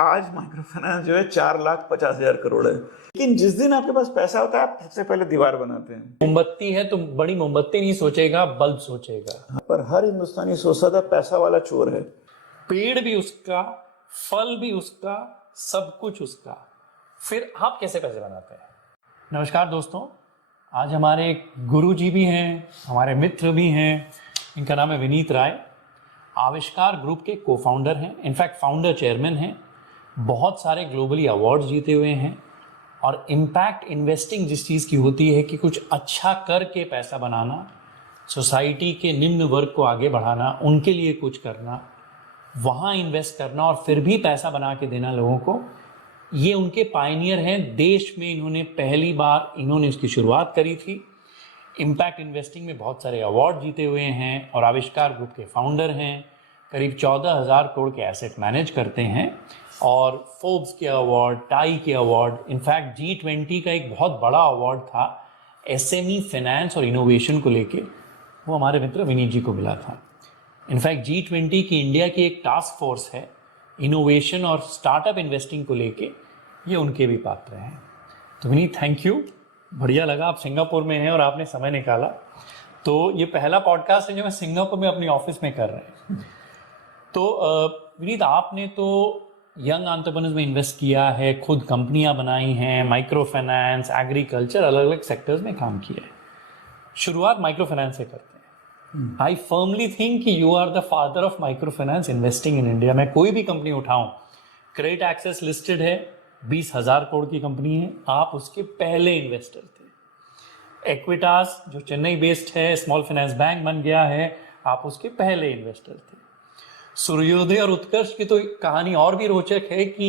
आज micro finance जो है 4,50,000 करोड़ है, लेकिन जिस दिन आपके पास पैसा होता है आप सबसे पहले दीवार बनाते हैं। मोमबत्ती है तो बड़ी मोमबत्ती नहीं सोचेगा, बल्ब सोचेगा। पर हर हिंदुस्तानी सोचता था पैसा वाला चोर है। पेड़ भी उसका, फल भी उसका, सब कुछ उसका, फिर आप कैसे पैसे बनाते हैं? नमस्कार दोस्तों, आज हमारे एक गुरु जी भी हैं, हमारे मित्र भी हैं। इनका नाम है विनीत राय। आविष्कार ग्रुप के को फाउंडर हैं, इनफैक्ट फाउंडर चेयरमैन हैं। बहुत सारे ग्लोबली अवार्ड्स जीते हुए हैं। और इम्पैक्ट इन्वेस्टिंग जिस चीज़ की होती है कि कुछ अच्छा करके पैसा बनाना, सोसाइटी के निम्न वर्ग को आगे बढ़ाना, उनके लिए कुछ करना, वहाँ इन्वेस्ट करना और फिर भी पैसा बना के देना लोगों को, ये उनके पायनियर हैं। देश में इन्होंने पहली बार इसकी शुरुआत करी थी। इम्पैक्ट इन्वेस्टिंग में बहुत सारे अवार्ड जीते हुए हैं और आविष्कार ग्रुप के फाउंडर हैं। करीब 14,000 करोड़ के एसेट मैनेज करते हैं और फोर्ब्स के अवार्ड, टाई के अवार्ड, इनफैक्ट G20 का एक बहुत बड़ा अवार्ड था SME फाइनेंस और इनोवेशन को लेके, वो हमारे मित्र विनीत जी को मिला था। इनफैक्ट G20 की इंडिया की एक टास्क फोर्स है इनोवेशन और स्टार्टअप इन्वेस्टिंग को लेके, ये उनके भी पात्र हैं। तो विनीत, थैंक यू, बढ़िया लगा आप सिंगापुर में हैं और आपने समय निकाला। तो ये पहला पॉडकास्ट है जो मैं सिंगापुर में अपनी ऑफिस में कर रहे हैं। तो विनीत, आपने तो यंग एंटरप्रेन्योर्स में इन्वेस्ट किया है, खुद कंपनियां बनाई हैं, माइक्रो फाइनेंस, एग्रीकल्चर, अलग अलग सेक्टर्स में काम किया है। शुरुआत माइक्रो फाइनेंस से करते हैं। आई फर्मली थिंक कि you are the father of micro finance investing in India. मैं कोई भी कंपनी उठाऊं, क्रेडिट एक्सेस लिस्टेड है, 20,000 करोड़ की कंपनी है, आप उसके पहले इन्वेस्टर थे। एक्विटास जो चेन्नई बेस्ड है, स्मॉल फाइनेंस बैंक बन गया है, आप उसके पहले इन्वेस्टर थे। सूर्योदय और उत्कर्ष की तो कहानी और भी रोचक है कि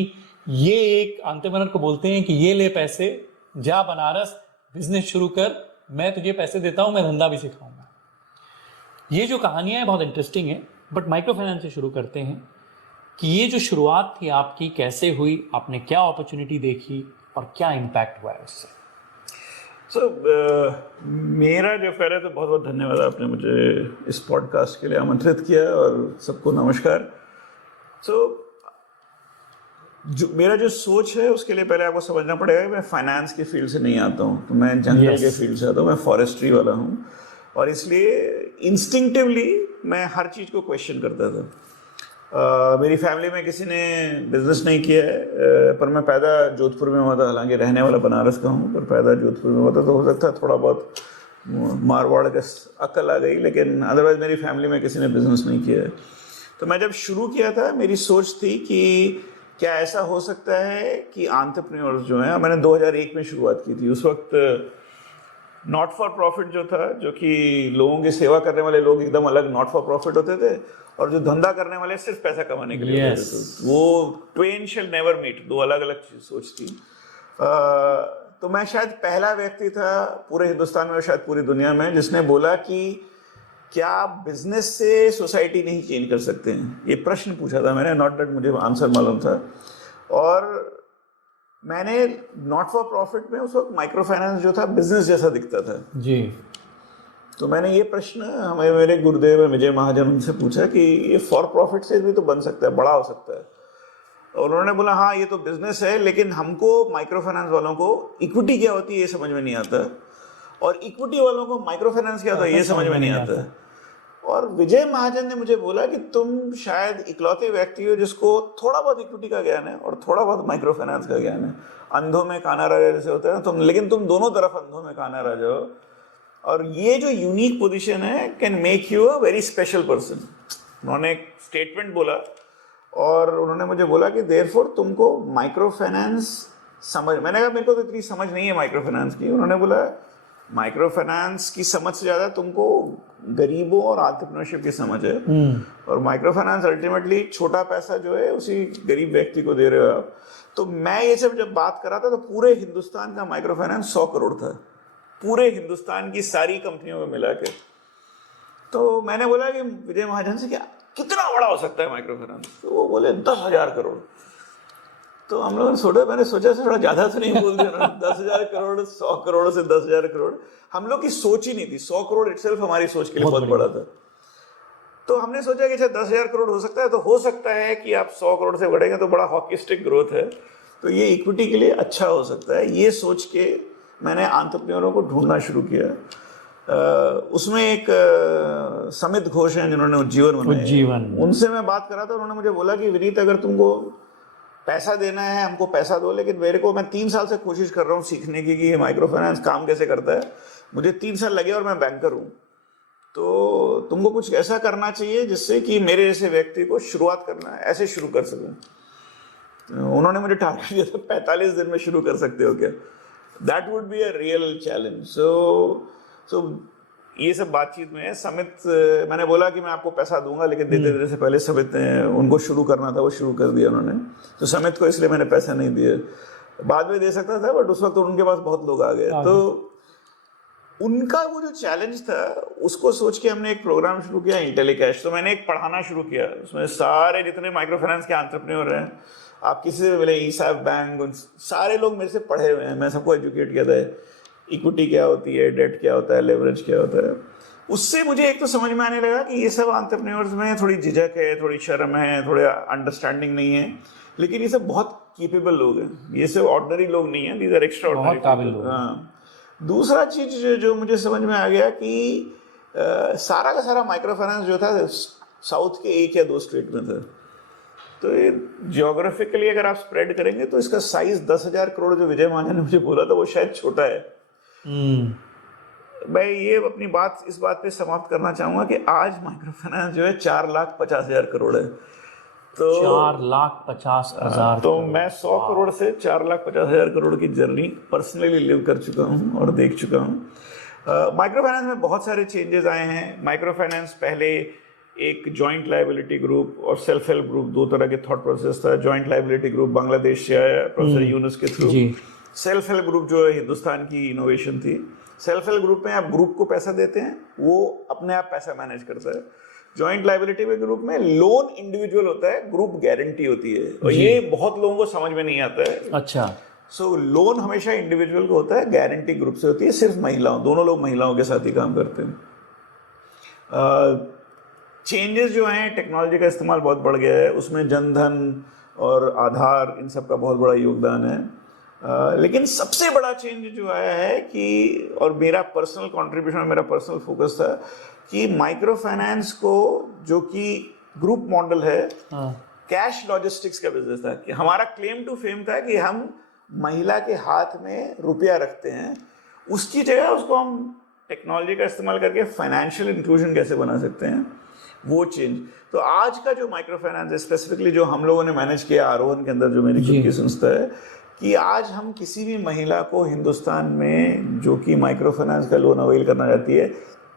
ये एक एंटरप्रेन्योर को बोलते हैं कि ये ले पैसे, जा बनारस बिजनेस शुरू कर, मैं तुझे पैसे देता हूं, मैं धंधा भी सिखाऊंगा। ये जो कहानियां हैं बहुत इंटरेस्टिंग है। बट माइक्रो फाइनेंस से शुरू करते हैं कि ये जो शुरुआत थी आपकी कैसे हुई, आपने क्या अपॉर्चुनिटी देखी और क्या इम्पैक्ट हुआ है उससे? मेरा जो पहले तो बहुत बहुत धन्यवाद, आपने मुझे इस पॉडकास्ट के लिए आमंत्रित किया और सबको नमस्कार। मेरा जो सोच है उसके लिए पहले आपको समझना पड़ेगा कि मैं फाइनेंस के फील्ड से नहीं आता हूँ, तो मैं जंगल के फील्ड से आता हूँ, मैं फॉरेस्ट्री वाला हूँ। और इसलिए इंस्टिंक्टिवली मैं हर चीज़ को क्वेश्चन करता था। मेरी फैमिली में किसी ने बिजनेस नहीं किया है, पर मैं पैदा जोधपुर में हुआ था, हालांकि रहने वाला बनारस का हूँ, पर पैदा जोधपुर में हुआ था, तो हो सकता है थोड़ा बहुत मारवाड़ का अक्ल आ गई, लेकिन अदरवाइज मेरी फैमिली में किसी ने बिजनेस नहीं किया है। तो मैं जब शुरू किया था, मेरी सोच थी कि क्या ऐसा हो सकता है कि एंटरप्रेन्योर्स जो हैं, मैंने 2001 में शुरुआत की थी। उस वक्त नॉट फॉर प्रॉफिट जो था, जो कि लोगों की सेवा करने वाले लोग एकदम अलग नॉट फॉर प्रॉफिट होते थे, और जो धंधा करने वाले सिर्फ पैसा कमाने के लिए होते थे। वो ट्वेन शैल नेवर मीट, दो अलग अलग सोच थी। तो मैं शायद पहला व्यक्ति था पूरे हिंदुस्तान में और शायद पूरी दुनिया में जिसने बोला कि क्या आप बिजनेस से सोसाइटी नहीं चेंज कर सकते हैं। ये प्रश्न पूछा था मैंने, नॉट दैट मुझे आंसर मालूम था। और मैंने नॉट फॉर प्रॉफिट में उस वक्त माइक्रो फाइनेंस जो था बिजनेस जैसा दिखता था जी। तो मैंने ये प्रश्न हमें मेरे गुरुदेव विजय महाजन उनसे पूछा कि ये फॉर प्रॉफिट से भी तो बन सकता है, बड़ा हो सकता है। और उन्होंने बोला हाँ ये तो बिजनेस है, लेकिन हमको माइक्रो फाइनेंस वालों को इक्विटी क्या होती है ये समझ में नहीं आता, और इक्विटी वालों को माइक्रो फाइनेंस क्या होता है ये समझ में नहीं आता। और विजय महाजन ने मुझे बोला कि तुम शायद इकलौते व्यक्ति हो जिसको थोड़ा बहुत इक्विटी का ज्ञान है और थोड़ा बहुत माइक्रो फाइनेंस का ज्ञान है। अंधों में काना राजा जैसे होता है ना तुम, लेकिन तुम दोनों तरफ अंधों में काना राजा हो। और ये जो यूनिक पोजीशन है can make you a very special person. उन्होंने एक स्टेटमेंट बोला और उन्होंने मुझे बोला कि देयरफॉर तुमको माइक्रो फाइनेंस समझ, मैंने कहा मेरे को तो इतनी समझ नहीं है माइक्रो फाइनेंस की। उन्होंने बोला माइक्रो फाइनेंस की समझ से ज़्यादा तुमको गरीबों और एंटरप्रेन्योरशिप की समझ है। और माइक्रो फाइनेंस अल्टीमेटली छोटा पैसा जो है उसी गरीब व्यक्ति को दे रहे हो आप। तो मैं ये सब जब बात कर रहा था तो पूरे हिंदुस्तान का माइक्रो फाइनेंस 100 करोड़ था, पूरे हिंदुस्तान की सारी कंपनियों में मिला के। तो मैंने बोला कि विजय महाजन से क्या कितना बड़ा हो सकता है माइक्रो फाइनेंस, तो वो बोले 10,000 करोड़। तो हम लोगों ने सोचा, मैंने सोचा से थोड़ा ज्यादा तो नहीं बोल दिया ना, 10,000 करोड़, 100 करोड़ से 10,000 करोड़, हम लोग की सोच ही नहीं थी। 100 करोड़ इटसेल्फ हमारी सोच के लिए बहुत बड़ा था। तो हमने सोचा कि अच्छा 10,000 करोड़ हो सकता है, तो हो सकता है कि आप 100 करोड़ से बढ़ेंगे तो बड़ा हॉकी स्टिक ग्रोथ है, तो ये इक्विटी के लिए अच्छा हो सकता है। ये सोच के मैंने एंटरप्रेन्योरों को ढूंढना शुरू किया। उसमें एक समित घोष हैं जिन्होंने उज्जीवन बनाया, उनसे मैं बात करा था। उन्होंने मुझे बोला कि विनीत, अगर तुमको पैसा देना है हमको पैसा दो, लेकिन मेरे को, मैं 3 साल से कोशिश कर रहा हूँ सीखने की कि ये माइक्रो फाइनेंस काम कैसे करता है, मुझे 3 साल लगे और मैं बैंकर हूँ, तो तुमको कुछ ऐसा करना चाहिए जिससे कि मेरे जैसे व्यक्ति को शुरुआत करना है, ऐसे शुरू कर सकूं। उन्होंने मुझे टारगेट दिया था 45 दिन में शुरू कर सकते हो क्या? That would be a real challenge. So ये सब बातचीत में समित, मैंने बोला कि मैं आपको पैसा दूंगा, लेकिन देने से पहले समित ने, उनको शुरू करना था, वो शुरू कर दिया उन्होंने। तो समित को इसलिए मैंने पैसा नहीं दिए, बाद में दे सकता था, बट उस वक्त तो उनके पास बहुत लोग आ गए। तो उनका वो जो चैलेंज था उसको सोच के हमने एक प्रोग्राम शुरू किया, इंटेलीकैश। तो मैंने एक पढ़ाना शुरू किया, उसमें सारे जितने माइक्रो फाइनेंस के एंटरप्रेन्योर हैं, आप किसी से मिले, ईसाफ बैंक, सारे लोग मेरे से पढ़े हुए हैं, मैं सबको एजुकेट किया था, इक्विटी क्या होती है, डेट क्या होता है, लेवरेज क्या होता है। उससे मुझे एक तो समझ में आने लगा कि ये सब एंटरप्रेन्योर्स में थोड़ी झिझक है, थोड़ी शर्म है, थोड़ा अंडरस्टैंडिंग नहीं है, लेकिन ये सब बहुत कैपेबल लोग हैं, ये सब ऑर्डिनरी लोग नहीं है, दीज आर एक्स्ट्राऑर्डिनरी लोग। हाँ, दूसरा चीज जो मुझे समझ में आ गया कि सारा का सारा माइक्रो फाइनेंस जो था साउथ के 1 या 2 स्टेट में था। तो जियोग्राफिकली अगर आप स्प्रेड करेंगे तो इसका साइज 10,000 करोड़ जो विजय माल्या ने मुझे बोला था वो शायद छोटा है। मैं ये अपनी बात इस बात पे समाप्त करना चाहूंगा कि आज माइक्रो फाइनेंस जो है 4,50,000 करोड़ है। तो 4,50,000। तो मैं 100 करोड़ से 4,50,000 करोड़ की जर्नी पर्सनली लिव कर चुका हूँ और देख चुका हूँ। माइक्रो फाइनेंस में बहुत सारे चेंजेस आए हैं। माइक्रो फाइनेंस पहले एक जॉइंट लायबिलिटी ग्रुप और सेल्फ हेल्प ग्रुप, 2 तरह के थॉट प्रोसेस था। जॉइंट लायबिलिटी ग्रुप बांग्लादेश से आया प्रोफेसर यूनुस के थ्रू। सेल्फ हेल्प ग्रुप जो है हिंदुस्तान की इनोवेशन थी। सेल्फ हेल्प ग्रुप में आप ग्रुप को पैसा देते हैं, वो अपने आप पैसा मैनेज करता है। जॉइंट लायबिलिटी में ग्रुप में लोन इंडिविजुअल होता है, ग्रुप गारंटी होती है, और ये बहुत लोगों को समझ में नहीं आता है। अच्छा। सो लोन हमेशा इंडिविजुअल को होता है, गारंटी ग्रुप से होती है, सिर्फ महिलाओं, दोनों लोग महिलाओं के साथ ही काम करते हैं। चेंजेस जो हैं, टेक्नोलॉजी का इस्तेमाल बहुत बढ़ गया है, उसमें जनधन और आधार, इन सब का बहुत बड़ा योगदान है। लेकिन सबसे बड़ा चेंज जो आया है कि, और मेरा पर्सनल कंट्रीब्यूशन, मेरा पर्सनल फोकस था कि माइक्रो फाइनेंस को, जो कि ग्रुप मॉडल है, कैश लॉजिस्टिक्स का बिजनेस था, कि हमारा क्लेम टू फेम था कि हम महिला के हाथ में रुपया रखते हैं, उसकी जगह उसको हम टेक्नोलॉजी का इस्तेमाल करके फाइनेंशियल इंक्लूजन कैसे बना सकते हैं, वो चेंज। तो आज का जो माइक्रो फाइनेंस है, स्पेसिफिकली जो हम लोगों ने मैनेज किया आरोहन के अंदर, जो मेरी खुद की संस्था है, कि आज हम किसी भी महिला को हिंदुस्तान में जो कि माइक्रो फाइनेंस का लोन अवेल करना चाहती है,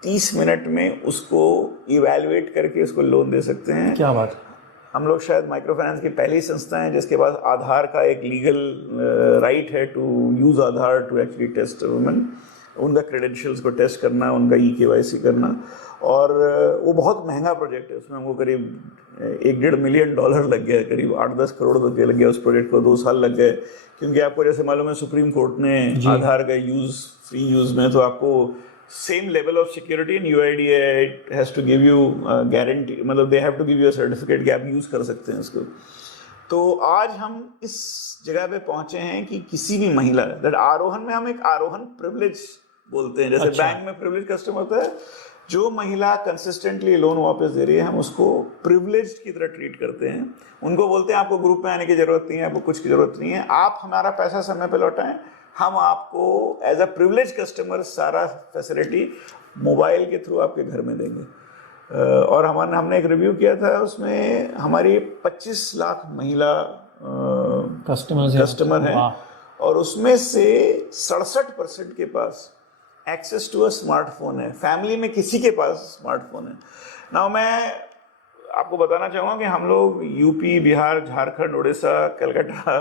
30 मिनट में उसको इवैल्यूएट करके उसको लोन दे सकते हैं। क्या बात। हम लोग शायद माइक्रो फाइनेंस की पहली संस्था है जिसके पास आधार का एक लीगल राइट है to use Aadhaar to actually test women, उनका क्रेडेंशियल्स को टेस्ट करना, उनका EKYC करना। और वो बहुत महंगा प्रोजेक्ट है, उसमें हमको करीब $1.5 मिलियन लग गया, करीब 8-10 करोड़ रुपये लग गया उस प्रोजेक्ट को, 2 साल लग गए। क्योंकि आपको जैसे मालूम है, सुप्रीम कोर्ट ने आधार का यूज, फ्री यूज में, तो आपको same level of security and UIDAI has to give you guarantee, मतलब they have to give you a certificate कि आप यूज कर सकते हैं उसको। तो आज हम इस जगह पे पहुंचे हैं कि किसी भी महिला, दैट आरोहन में हम एक आरोहन प्रिविलेज बोलते हैं, जैसे बैंक में प्रिविलेज कस्टमर होता है, जो महिला कंसिस्टेंटली लोन वापस दे रही है, हम उसको प्रिविलेज्ड की तरह ट्रीट करते हैं। उनको बोलते हैं आपको ग्रुप में आने की जरूरत नहीं है, आपको कुछ की जरूरत नहीं है, आप हमारा पैसा समय पे लौटाएं, हम आपको एज अ प्रिविलेज कस्टमर सारा फैसिलिटी मोबाइल के थ्रू आपके घर में देंगे। और हमने एक रिव्यू किया था, उसमें हमारी 25 लाख महिला कस्टमर हैं, और उसमें से 67% के पास एक्सेस टू अ स्मार्टफोन है। फैमिली में किसी के पास स्मार्टफोन है। नाउ मैं आपको बताना चाहूँगा कि हम लोग यूपी, बिहार, झारखंड, उड़ीसा, कलकत्ता,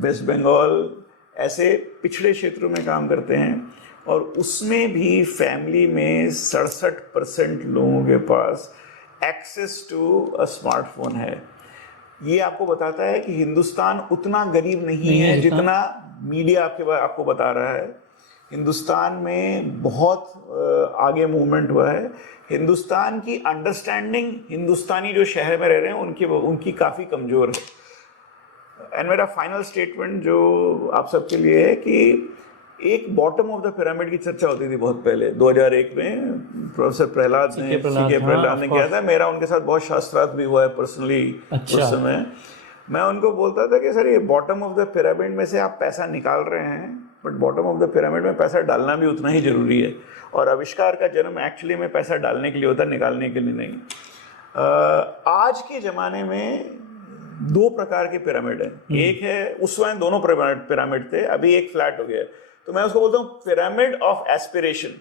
वेस्ट बंगाल, ऐसे पिछड़े क्षेत्रों में काम करते हैं, और उसमें भी फैमिली में 67% लोगों के पास एक्सेस टू अ स्मार्टफोन है। ये आपको बताता है कि हिंदुस्तान उतना गरीब नहीं है जितना मीडिया आपको बता रहा है। हिंदुस्तान में बहुत आगे मूवमेंट हुआ है। हिंदुस्तान की अंडरस्टैंडिंग हिंदुस्तानी जो शहर में रह रहे हैं उनकी काफ़ी कमज़ोर है। एंड मेरा फाइनल स्टेटमेंट जो आप सबके लिए है कि एक बॉटम ऑफ द पिरामिड की चर्चा होती थी बहुत पहले, 2001 में प्रोफेसर प्रहलाद ने किया था। मेरा उनके साथ बहुत शास्त्रार्थ भी हुआ है पर्सनली। उस समय मैं उनको बोलता था कि सर ये बॉटम ऑफ द पिरामिड में से आप पैसा निकाल रहे हैं, but bottom of the pyramid में पैसा डालना भी उतना ही जरूरी है। और आविष्कार का जन्म एक्चुअली में पैसा डालने के लिए होता है, निकालने के लिए नहीं। आज के ज़माने में दो प्रकार के पिरामिड है। एक है, उस समय दोनों पिरामिड थे, अभी एक फ्लैट हो गया, तो मैं उसको बोलता हूँ पिरामिड ऑफ एस्पिरेशन।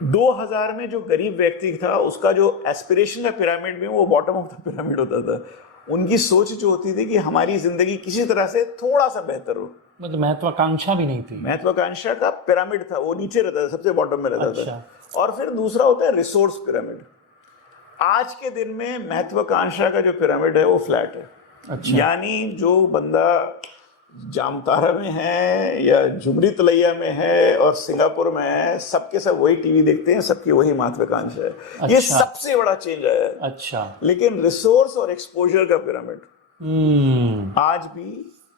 2000 में जो गरीब व्यक्ति था उसका जो एस्पिरेशन का पिरामिड में वो बॉटम ऑफ द पिरामिड होता था। उनकी सोच जो होती थी कि हमारी जिंदगी किसी तरह से थोड़ा सा बेहतर हो, मतलब महत्वाकांक्षा भी नहीं थी। महत्वाकांक्षा का पिरामिड था, वो नीचे रहता था, सबसे बॉटम में रहता था। और फिर दूसरा होता है रिसोर्स पिरामिड। आज के दिन में महत्वाकांक्षा का जो पिरामिड है वो फ्लैट है। यानी जो बंदा जामतारा में है या झुमरी तलैया में है और सिंगापुर में है, सबके सब वही टीवी देखते हैं, सबकी वही महत्वाकांक्षा है। ये सबसे बड़ा चेंज आया है। लेकिन रिसोर्स और एक्सपोजर का पिरामिड आज भी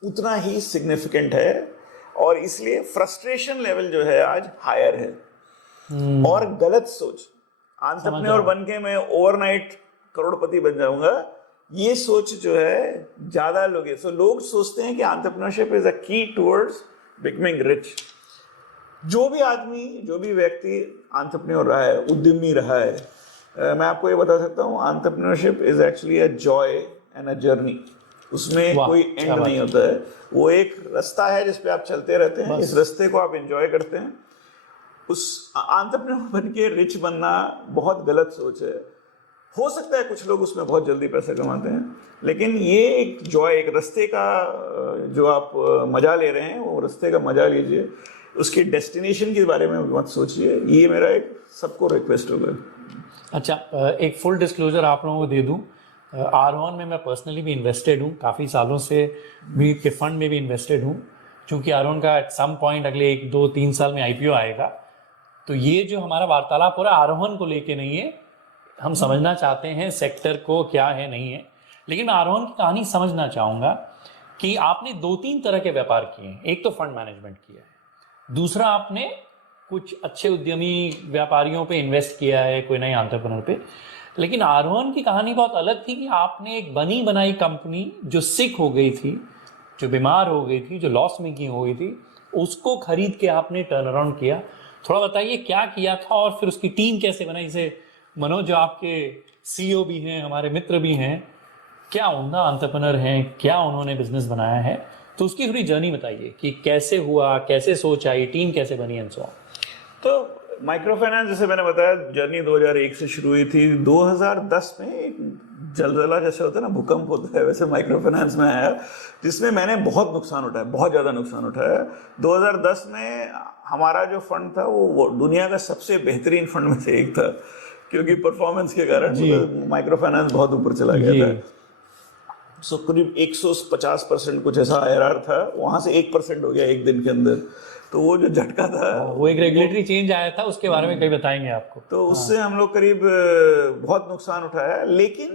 उतना ही सिग्निफिकेंट है, और इसलिए फ्रस्ट्रेशन लेवल जो है आज हायर है। और गलत सोच, एंटरप्रेन्योर बन के मैं ओवरनाइट करोड़पति बन जाऊंगा, ये सोच जो है ज्यादा लोग है। लोग सोचते हैं कि एंटरप्रेन्योरशिप इज अ की टुवर्ड्स बिकमिंग रिच। जो भी आदमी, जो भी व्यक्ति एंटरप्रेन्योर रहा है, उद्यमी रहा है, मैं आपको ये बता सकता हूँ, entrepreneurship is actually a joy and a journey. उसमें कोई एंड नहीं होता है, वो एक रास्ता है जिसपे आप चलते रहते हैं, इस रास्ते को आप एंजॉय करते हैं। उस एंटरप्रेन्योर बन के रिच बनना बहुत गलत सोच है। हो सकता है कुछ लोग उसमें बहुत जल्दी पैसा कमाते हैं, लेकिन ये एक जॉय, एक रास्ते का जो आप मजा ले रहे हैं, वो रास्ते का मजा लीजिए, उसकी डेस्टिनेशन के बारे में मत सोचिए। ये मेरा एक सबको रिक्वेस्ट होगा। अच्छा, एक फुल डिस्क्लोजर आप लोगों को दे दूं, आरोहन में मैं पर्सनली भी इन्वेस्टेड हूँ, काफ़ी सालों से भी के फंड में भी इन्वेस्टेड हूँ। चूँकि आरोहन का एट सम पॉइंट अगले 1, 2, 3 साल में IPO आएगा, तो ये जो हमारा वार्तालाप हो रहा है आरोहन को लेके नहीं है। हम समझना चाहते हैं सेक्टर को क्या है नहीं है, लेकिन मैं आरोहन की कहानी समझना चाहूँगा कि आपने 2-3 तरह के व्यापार किए हैं। एक तो फंड मैनेजमेंट किया है, दूसरा आपने कुछ अच्छे उद्यमी व्यापारियों पे इन्वेस्ट किया है, कोई नए एंटरप्रेन्योर पे। लेकिन आरोहन की कहानी बहुत अलग थी कि आपने एक बनी बनाई कंपनी जो सिक हो गई थी, जो बीमार हो गई थी, जो लॉस मेकिंग हो गई थी, उसको खरीद के आपने टर्न अराउंड किया। थोड़ा बताइए क्या किया था और फिर उसकी टीम कैसे बनाई। जैसे मनोज जो आपके CEO भी हैं, हमारे मित्र भी हैं, क्या उम्दा एंटरप्रेन्योर हैं, क्या उन्होंने बिजनेस बनाया है, तो उसकी थोड़ी जर्नी बताइए कि कैसे हुआ, कैसे सोच आई, टीम कैसे बनी एंड सो ऑन। तो माइक्रो फाइनेंस, जैसे मैंने बताया, जर्नी 2001 से शुरू हुई थी। 2010 में एक जलजला जैसे होता है ना, भूकंप होता है, वैसे माइक्रो फाइनेंस में आया, जिसमें मैंने बहुत नुकसान उठाया, बहुत ज़्यादा नुकसान उठाया। 2010 में हमारा जो फंड था वो दुनिया का सबसे बेहतरीन फंड में से एक था, क्योंकि परफॉर्मेंस के कारण माइक्रो फाइनेंस बहुत ऊपर चला गया था। सो करीब 150% कुछ ऐसा IRR था, वहाँ से 1% हो गया एक दिन के अंदर। तो वो जो झटका था, वो एक रेगुलेटरी चेंज आया था, उसके बारे में कहीं बताएंगे आपको। तो उससे हम लोग करीब बहुत नुकसान उठाया। लेकिन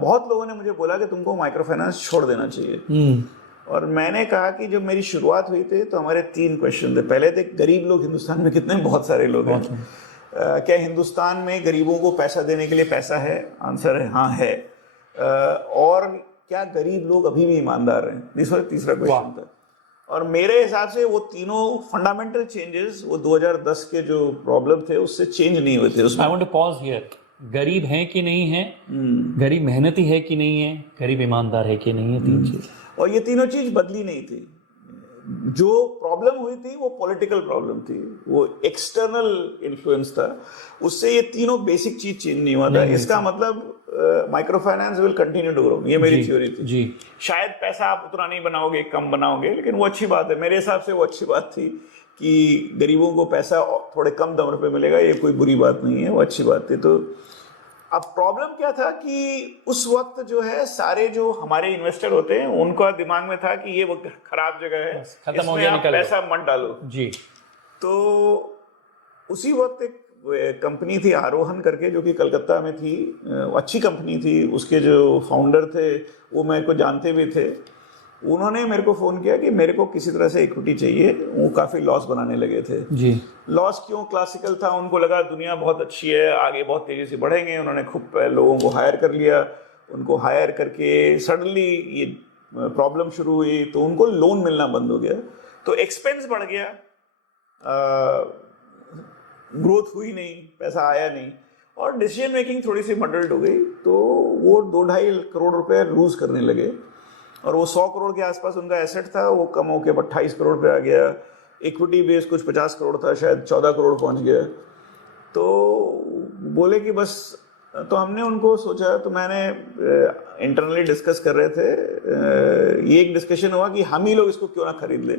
बहुत लोगों ने मुझे बोला कि तुमको माइक्रो फाइनेंस छोड़ देना चाहिए। और मैंने कहा कि जब मेरी शुरुआत हुई थी तो हमारे 3 क्वेश्चन थे। पहले थे, गरीब लोग हिंदुस्तान में कितने, बहुत सारे लोग हैं। क्या हिंदुस्तान में गरीबों को पैसा देने के लिए पैसा है? आंसर है हाँ है। और क्या गरीब लोग अभी भी ईमानदार हैं? तीसरा क्वेश्चन था। और मेरे हिसाब से वो तीनों फंडामेंटल चेंजेस, वो 2010 के जो प्रॉब्लम थे उससे चेंज नहीं हुए थे। I want to pause here. गरीब हैं कि नहीं है, गरीब मेहनती है कि नहीं है, गरीब ईमानदार है कि नहीं है, 3 चीज। और ये तीनों चीज बदली नहीं थी। जो प्रॉब्लम हुई थी वो पॉलिटिकल प्रॉब्लम थी, वो एक्सटर्नल इन्फ्लुएंस था, उससे ये तीनों बेसिक चीज चेंज नहीं हुआ था। इसका मतलब micro finance will continue to grow, ये मेरी थ्योरी थी। जी। शायद पैसा आप उतना नहीं बनाओगे, कम बनाओगे, लेकिन वो अच्छी बात है। मेरे हिसाब से वो अच्छी बात थी कि गरीबों को पैसा थोड़े कम दर पे मिलेगा, ये कोई बुरी बात नहीं है, वो अच्छी बात थी। तो अब प्रॉब्लम क्या था कि उस वक्त जो है सारे जो हमारे इन्वेस्टर होते हैं उनका दिमाग में था कि ये वो खराब जगह है, खत्म हो इसमें गया, आप निकल लो। पैसा मत डालो। जी। तो उसी वक्त एक कंपनी थी आरोहन करके, जो कि कलकत्ता में थी, अच्छी कंपनी थी। उसके जो फाउंडर थे वो मेरे को जानते भी थे। उन्होंने मेरे को फ़ोन किया कि मेरे को किसी तरह से इक्विटी चाहिए। वो काफ़ी लॉस बनाने लगे थे। जी। लॉस क्यों? क्लासिकल था, उनको लगा दुनिया बहुत अच्छी है, आगे बहुत तेज़ी से बढ़ेंगे। उन्होंने खूब लोगों को हायर कर लिया। उनको हायर करके सडनली ये प्रॉब्लम शुरू हुई तो उनको लोन मिलना बंद हो गया, तो एक्सपेंस बढ़ गया, ग्रोथ हुई नहीं, पैसा आया नहीं, और डिसीजन मेकिंग थोड़ी सी मडल्ड हो गई। तो वो 2-2.5 करोड़ रुपए लूज करने लगे, और वो 100 करोड़ के आसपास उनका एसेट था, वो कम होकर 28 करोड़ पे आ गया। इक्विटी बेस कुछ 50 करोड़ था, शायद 14 करोड़ पहुंच गया। तो बोले कि बस, तो हमने उनको सोचा, तो मैंने इंटरनली डिस्कस कर रहे थे, ये एक डिस्कशन हुआ कि हम ही लोग इसको क्यों ना खरीद लें।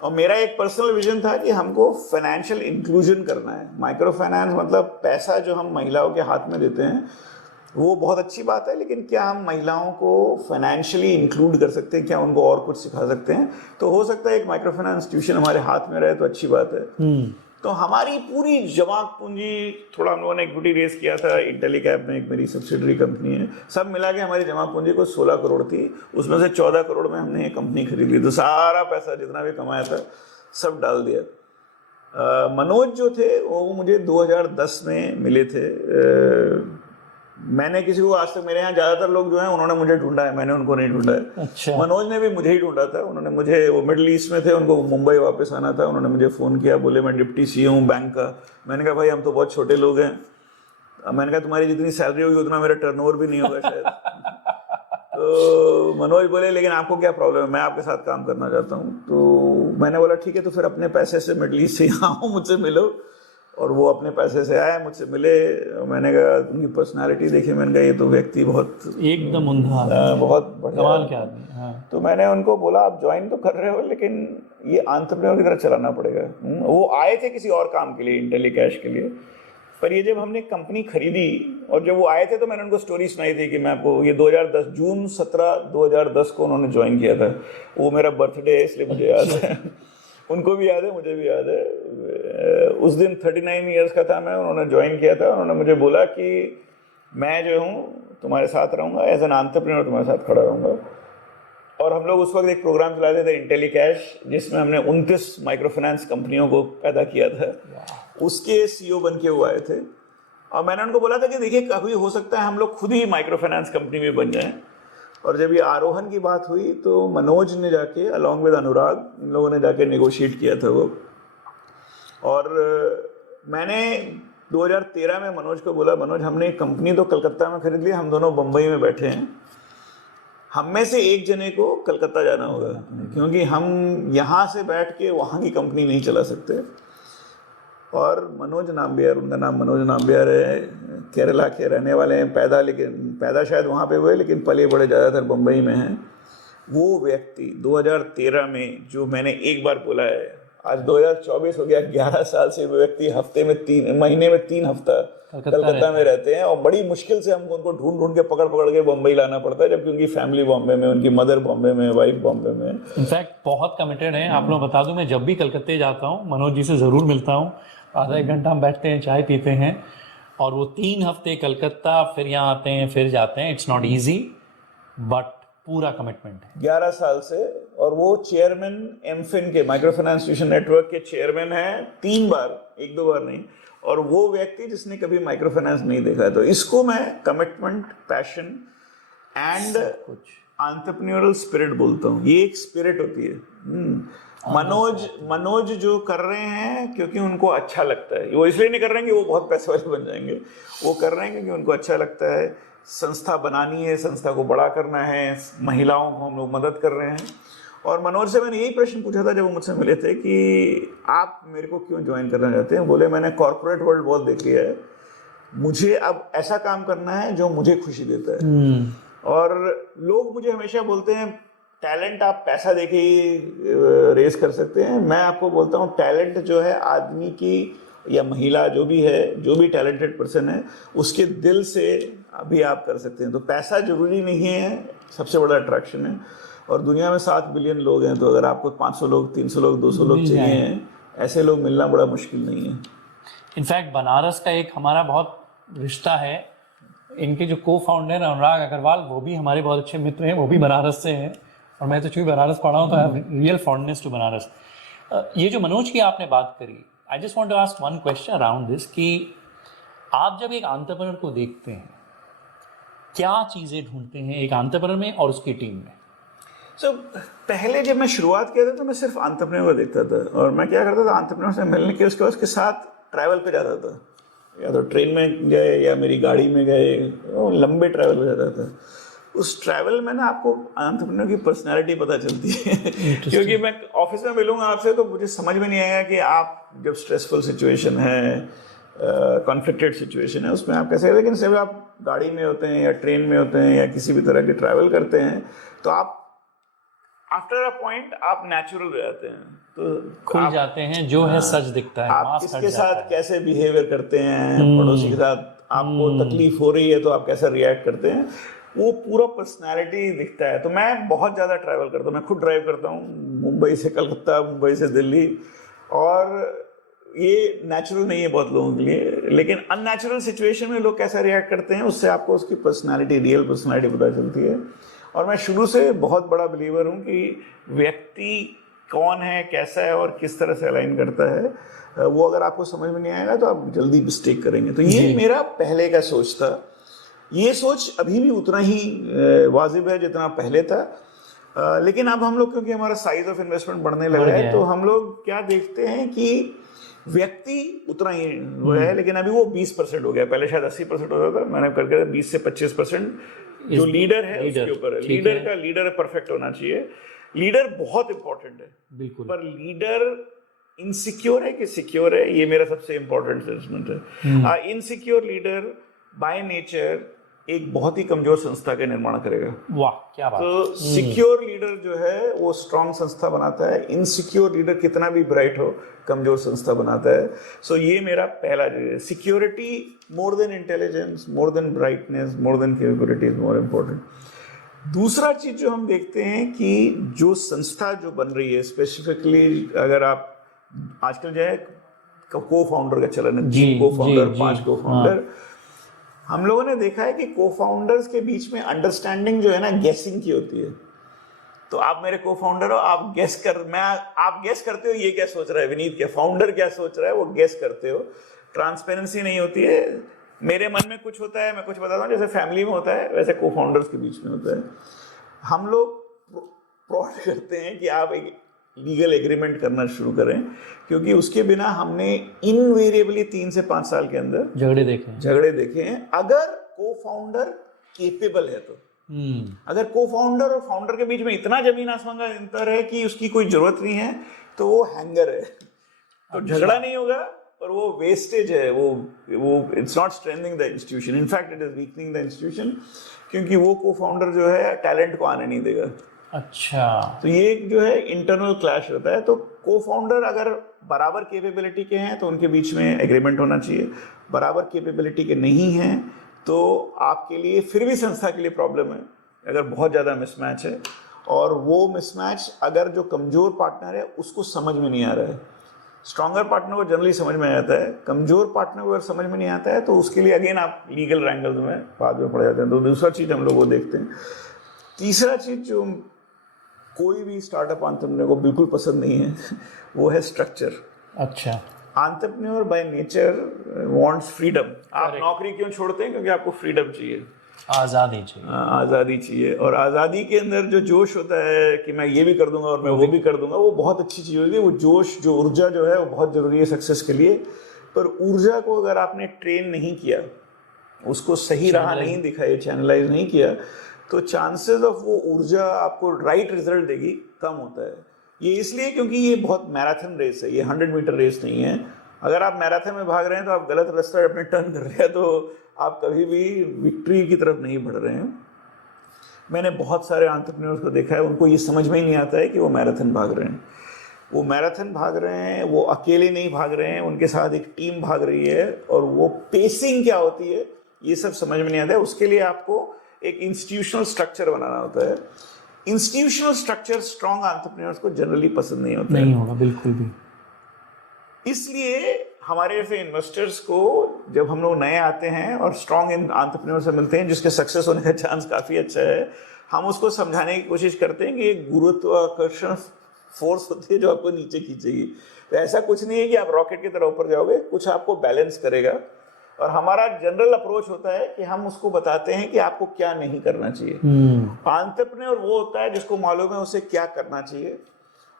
और मेरा एक पर्सनल विजन था कि हमको फाइनेंशियल इंक्लूजन करना है। माइक्रो फाइनेंस मतलब पैसा जो हम महिलाओं के हाथ में देते हैं वो बहुत अच्छी बात है, लेकिन क्या हम महिलाओं को फाइनेंशियली इंक्लूड कर सकते हैं? क्या उनको और कुछ सिखा सकते हैं? तो हो सकता है एक माइक्रो फाइनेंस इंस्टीट्यूशन हमारे हाथ में रहे तो अच्छी बात है। तो हमारी पूरी जमा पूंजी, थोड़ा हम लोगों ने इक्विटी रेस किया था, इंटेलीकैप में एक मेरी सब्सिडरी कंपनी है, सब मिला के हमारी जमा पूंजी को 16 करोड़ थी। उसमें से 14 करोड़ में हमने ये कंपनी खरीद ली। तो सारा पैसा जितना भी कमाया था सब डाल दिया। मनोज जो थे वो मुझे 2010 में मिले थे। मैंने किसी को, आज तक मेरे यहाँ ज्यादातर लोग जो हैं उन्होंने मुझे ढूंढा है, मैंने उनको नहीं ढूंढा है। अच्छा। मनोज ने भी मुझे ही ढूंढा था। उन्होंने मुझे, वो मिडिल ईस्ट में थे, उनको मुंबई वापस आना था, उन्होंने मुझे फ़ोन किया, बोले मैं डिप्टी सीईओ हूँ बैंक का। मैंने कहा भाई हम तो बहुत छोटे लोग हैं। मैंने कहा तुम्हारी जितनी सैलरी होगी उतना मेरा टर्नओवर भी नहीं होगा शायद। तो मनोज बोले लेकिन आपको क्या प्रॉब्लम है, मैं आपके साथ काम करना चाहता हूँ। तो मैंने बोला ठीक है, तो फिर अपने पैसे से मिडिल ईस्ट से यहाँ आओ, मुझसे मिलो। और वो अपने पैसे से आए, मुझसे मिले। मैंने कहा उनकी पर्सनालिटी देखी, मैंने कहा ये तो व्यक्ति बहुत एकदम उम्दा, बहुत बढ़िया, कमाल के आदमी। हाँ। तो मैंने उनको बोला आप ज्वाइन तो कर रहे हो, लेकिन ये एंटरप्रेन्योर की तरह चलाना पड़ेगा। वो आए थे किसी और काम के लिए, इंटेलीकैश के लिए, पर ये जब हमने कंपनी खरीदी और जब वो आए थे तो मैंने उनको स्टोरी सुनाई थी कि मैं आपको, ये 2010 जून 17 2010 को उन्होंने ज्वाइन किया था। वो मेरा बर्थडे है इसलिए मुझे याद है। उनको भी याद है, मुझे भी याद है। उस दिन 39 ईयर्स का था मैं, उन्होंने ज्वाइन किया था। उन्होंने मुझे बोला कि मैं जो हूँ तुम्हारे साथ रहूँगा, एज एन एंटरप्रेन्योर तुम्हारे साथ खड़ा रहूँगा। और हम लोग उस वक्त एक प्रोग्राम चलाते थे इंटेलीकैश, जिसमें हमने 29 माइक्रो फाइनेंस कंपनियों को पैदा किया था। उसके सीईओ बन के वो आए थे। और मैंने उनको बोला था कि देखिए कभी हो सकता है हम लोग खुद ही माइक्रो फाइनेंस कंपनी में बन जाएं। और जब ये आरोहन की बात हुई तो मनोज ने जाके, अलॉन्ग विद अनुराग, इन लोगों ने जाके नेगोशिएट किया था वो। और मैंने 2013 में मनोज को बोला, मनोज हमने एक कंपनी तो कलकत्ता में खरीद ली, हम दोनों बम्बई में बैठे हैं, हम में से एक जने को कलकत्ता जाना होगा, क्योंकि हम यहाँ से बैठ के वहाँ की कंपनी नहीं चला सकते। और मनोज नाम्बियार, उनका नाम मनोज नाम्बियार है, केरला के रहने वाले हैं, पैदा शायद वहाँ पे हुए, लेकिन पले बड़े ज़्यादातर बम्बई में हैं। वो व्यक्ति 2013 में, जो मैंने एक बार बोला है, आज 2024 हो गया, 11 साल से वो व्यक्ति महीने में 3 हफ्ता कलकत्ता में रहते हैं। और बड़ी मुश्किल से हमको उनको ढूंढ के पकड़ के बम्बई लाना पड़ता है, जबकि उनकी फैमिली बॉम्बे में, उनकी मदर बॉम्बे में, वाइफ बॉम्बे में। इनफैक्ट बहुत कमिटेड है। आप लोग बता दूं, मैं जब भी कलकत्ते जाता हूँ मनोज जी से ज़रूर मिलता हूँ। आधा एक घंटा हम बैठते हैं, चाय पीते हैं, और वो 3 हफ्ते कलकत्ता, फिर यहाँ आते हैं, फिर जाते हैं। इट्स नॉट ईजी, बट पूरा कमिटमेंट है 11 साल से। और वो चेयरमैन एमफिन के, माइक्रो फाइनेंस इंस्टीट्यूशन नेटवर्क के चेयरमैन हैं 3 बार, 1-2 बार नहीं। और वो व्यक्ति जिसने कभी माइक्रो फाइनेंस नहीं देखा है। तो इसको मैं commitment, passion and entrepreneurial spirit बोलता हूँ। ये एक स्पिरिट होती है। मनोज जो कर रहे हैं क्योंकि उनको अच्छा लगता है, वो इसलिए नहीं कर रहे हैं कि वो बहुत पैसे वाले बन जाएंगे, वो कर रहे हैं क्योंकि उनको अच्छा लगता है। संस्था बनानी है, संस्था को बड़ा करना है, महिलाओं को हम लोग मदद कर रहे हैं। और मनोज से मैंने यही प्रश्न पूछा था जब वो मुझसे मिले थे कि आप मेरे को क्यों ज्वाइन करना चाहते हैं। बोले मैंने कॉर्पोरेट वर्ल्ड बहुत देख लिया है, मुझे अब ऐसा काम करना है जो मुझे खुशी देता है। और लोग मुझे हमेशा बोलते हैं टैलेंट आप पैसा देके ही रेस कर सकते हैं। मैं आपको बोलता हूँ टैलेंट जो है आदमी की या महिला जो भी है, जो भी टैलेंटेड पर्सन है, उसके दिल से अभी आप कर सकते हैं। तो पैसा जरूरी नहीं है, सबसे बड़ा अट्रैक्शन है। और दुनिया में 7 बिलियन लोग हैं, तो अगर आपको 500 लोग, 300 लोग, 200 लोग चाहिए हैं, ऐसे लोग मिलना बड़ा मुश्किल नहीं है। इनफैक्ट बनारस का एक हमारा बहुत रिश्ता है, इनके जो को फाउंडर अनुराग अग्रवाल, वो भी हमारे बहुत अच्छे मित्र हैं, वो भी बनारस से हैं, और मैं तो चूंकि बनारस पढ़ा हूँ तो I have real fondness to Banaras. ये जो मनोज की आपने बात करी, I just want to ask one question around this कि आप जब एक एंटरप्रेन्योर को देखते हैं, क्या चीज़ें ढूंढते हैं एक एंटरप्रेन्योर में और उसकी टीम में? पहले जब मैं शुरुआत किया था तो मैं सिर्फ एंटरप्रेन्योर को देखता था, और मैं क्या करता था, एंटरप्रेन्योर से मिलने के उसके बाद उसके साथ ट्रैवल पे जाता था, या तो ट्रेन में गए या मेरी गाड़ी में गए, लंबे ट्रैवल पे जाता था। उस ट्रैवल में ना आपको एंटरप्रेन्योर की पर्सनैलिटी पता चलती है क्योंकि मैं ऑफिस में मिलूंगा आपसे तो मुझे समझ में नहीं आएगा कि आप जब स्ट्रेसफुल सिचुएशन है, कॉन्फ्लिक्टेड सिचुएशन है, उसमें आप कैसे, लेकिन जब आप गाड़ी में होते हैं या ट्रेन में होते हैं या किसी भी तरह के ट्रैवल करते हैं तो आप आफ्टर अ पॉइंट आप नेचुरल हो जाते हैं, तो खुल जाते हैं, जो है सच दिखता है, आप किसके साथ कैसे बिहेवियर करते हैं, पड़ोसी के साथ आपको तकलीफ हो रही है तो आप कैसे रिएक्ट करते हैं, वो पूरा पर्सनालिटी दिखता है। तो मैं बहुत ज़्यादा ट्रैवल करता हूँ, मैं खुद ड्राइव करता हूँ, मुंबई से कलकत्ता, मुंबई से दिल्ली, और ये नेचुरल नहीं है बहुत लोगों के लिए, लेकिन अननेचुरल सिचुएशन में लोग कैसे रिएक्ट करते हैं उससे आपको उसकी पर्सनालिटी, रियल पर्सनालिटी पता चलती है। और मैं शुरू से बहुत बड़ा बिलीवर हूँ कि व्यक्ति कौन है, कैसा है और किस तरह से अलाइन करता है, वो अगर आपको समझ में नहीं आएगा तो आप जल्दी मिस्टेक करेंगे। तो ये मेरा पहले का सोच था। ये सोच अभी भी उतना ही वाजिब है जितना पहले था, लेकिन अब हम लोग, क्योंकि हमारा साइज ऑफ इन्वेस्टमेंट बढ़ने लगा है, तो हम लोग क्या देखते हैं कि व्यक्ति उतना ही वो है, लेकिन अभी वो 20% हो गया, पहले शायद 80% होता था, मैंने करके 20 से 25% जो लीडर है उसके ऊपर है। लीडर परफेक्ट होना चाहिए। लीडर बहुत इंपॉर्टेंट है बिल्कुल, पर लीडर इनसिक्योर है कि सिक्योर है, ये मेरा सबसे इंपॉर्टेंट सेंसमेंट है। इनसिक्योर लीडर बाय नेचर एक बहुत ही कमजोर संस्था का निर्माण करेगा। वाह, क्या बात। तो सिक्योर लीडर जो है वो स्ट्रांग संस्था बनाता है, इनसिक्योर लीडर कितना भी ब्राइट हो कमजोर संस्था बनाता है। सो ये मेरा पहला है, security more than intelligence, more than brightness, more than capability is more important. दूसरा चीज जो हम देखते हैं कि जो संस्था जो बन रही है, स्पेसिफिकली अगर आप आजकल जो है को फाउंडर का चलन है, 3 को फाउंडर, 5 को फाउंडर, हम लोगों ने देखा है कि को फाउंडर्स के बीच में अंडरस्टैंडिंग जो है ना, गेसिंग की होती है। तो आप मेरे को फाउंडर हो, आप गेस करते हो ये क्या सोच रहा है विनीत, क्या फाउंडर क्या सोच रहा है, वो गेस करते हो। ट्रांसपेरेंसी नहीं होती है, मेरे मन में कुछ होता है, मैं कुछ बताता हूँ, जैसे फैमिली में होता है वैसे को फाउंडर्स के बीच में होता है। हम लोग प्रोड करते हैं कि आप एक लीगल एग्रीमेंट करना शुरू करें, क्योंकि उसके बिना हमने इनवेरिएबली 3 से 5 साल के अंदर झगड़े देखे हैं। अगर को फाउंडर केपेबल है तो अगर को फाउंडर और फाउंडर के बीच में इतना जमीन आसमान का अंतर है कि उसकी कोई जरूरत नहीं है, तो वो हैंगर है, तो झगड़ा नहीं होगा, पर वो वेस्टेज है, वो it's not strengthening the institution, in fact it is weakening the institution, क्योंकि वो को फाउंडर जो है टैलेंट को आने नहीं देगा। अच्छा, तो ये जो है इंटरनल क्लैश होता है। तो को फाउंडर अगर बराबर कैपेबिलिटी के हैं तो उनके बीच में एग्रीमेंट होना चाहिए, बराबर कैपेबिलिटी के नहीं हैं तो आपके लिए फिर भी संस्था के लिए प्रॉब्लम है अगर बहुत ज़्यादा मिसमैच है, और वो मिसमैच अगर जो कमज़ोर पार्टनर है उसको समझ में नहीं आ रहा है। स्ट्रॉन्गर पार्टनर को जनरली समझ में आता है, कमज़ोर पार्टनर को अगर समझ में नहीं आता है तो उसके लिए अगेन आप लीगल रैंगल्स में बाद में पड़ जाते हैं। तो दूसरा चीज़ हम लोग वो देखते हैं। तीसरा चीज़ जो कोई भी स्टार्टअप एंटरप्रेन्योर को बिल्कुल पसंद नहीं है वो है स्ट्रक्चर। अच्छा, entrepreneur by nature wants freedom. आप नौकरी क्यों छोड़ते हैं? क्योंकि आपको फ्रीडम चाहिए, आज़ादी चाहिए। आज़ादी चाहिए, और आज़ादी के अंदर जो जोश होता है कि मैं ये भी कर दूंगा और मैं वो भी कर दूंगा, वो बहुत अच्छी चीज़ होती है। वो जोश, जो ऊर्जा जो है वो बहुत ज़रूरी है सक्सेस के लिए। पर ऊर्जा को अगर आपने ट्रेन नहीं किया, उसको सही राह नहीं दिखाई, चैनलाइज नहीं किया, तो चांसेस ऑफ वो ऊर्जा आपको राइट रिजल्ट देगी कम होता है। ये इसलिए क्योंकि ये बहुत मैराथन रेस है, ये 100 मीटर रेस नहीं है। अगर आप मैराथन में भाग रहे हैं तो आप गलत रास्ता अपने टर्न कर रहे हैं, तो आप कभी भी विक्ट्री की तरफ नहीं बढ़ रहे हैं। मैंने बहुत सारे एंटरप्रेन्योर्स को देखा है, उनको ये समझ में ही नहीं आता है कि वो मैराथन भाग रहे हैं। वो मैराथन भाग रहे हैं, वो अकेले नहीं भाग रहे हैं, उनके साथ एक टीम भाग रही है, और वो पेसिंग क्या होती है ये सब समझ में नहीं आता है। उसके लिए आपको एक इंस्टीट्यूशनल स्ट्रक्चर बनाना होता है। इंस्टीट्यूशनल स्ट्रक्चर स्ट्रॉन्ग एंटरप्रेन्योर्स को जनरली पसंद नहीं होता नहीं होगा बिल्कुल भी। इसलिए हमारे जैसे इन्वेस्टर्स को जब हम लोग नए आते हैं और स्ट्रॉन्ग एंटरप्रेन्योर से मिलते हैं जिसके सक्सेस होने का चांस काफी अच्छा है, हम उसको समझाने की कोशिश करते हैं कि एक गुरुत्वाकर्षण फोर्स होती है जो आपको नीचे खींचेगी। तो ऐसा कुछ नहीं है कि आप रॉकेट की तरह ऊपर जाओगे, कुछ आपको बैलेंस करेगा। और हमारा जनरल अप्रोच होता है कि हम उसको बताते हैं कि आपको क्या नहीं करना चाहिए। एंटरप्रेन्योर वो होता है जिसको मालूम है उसे क्या करना चाहिए,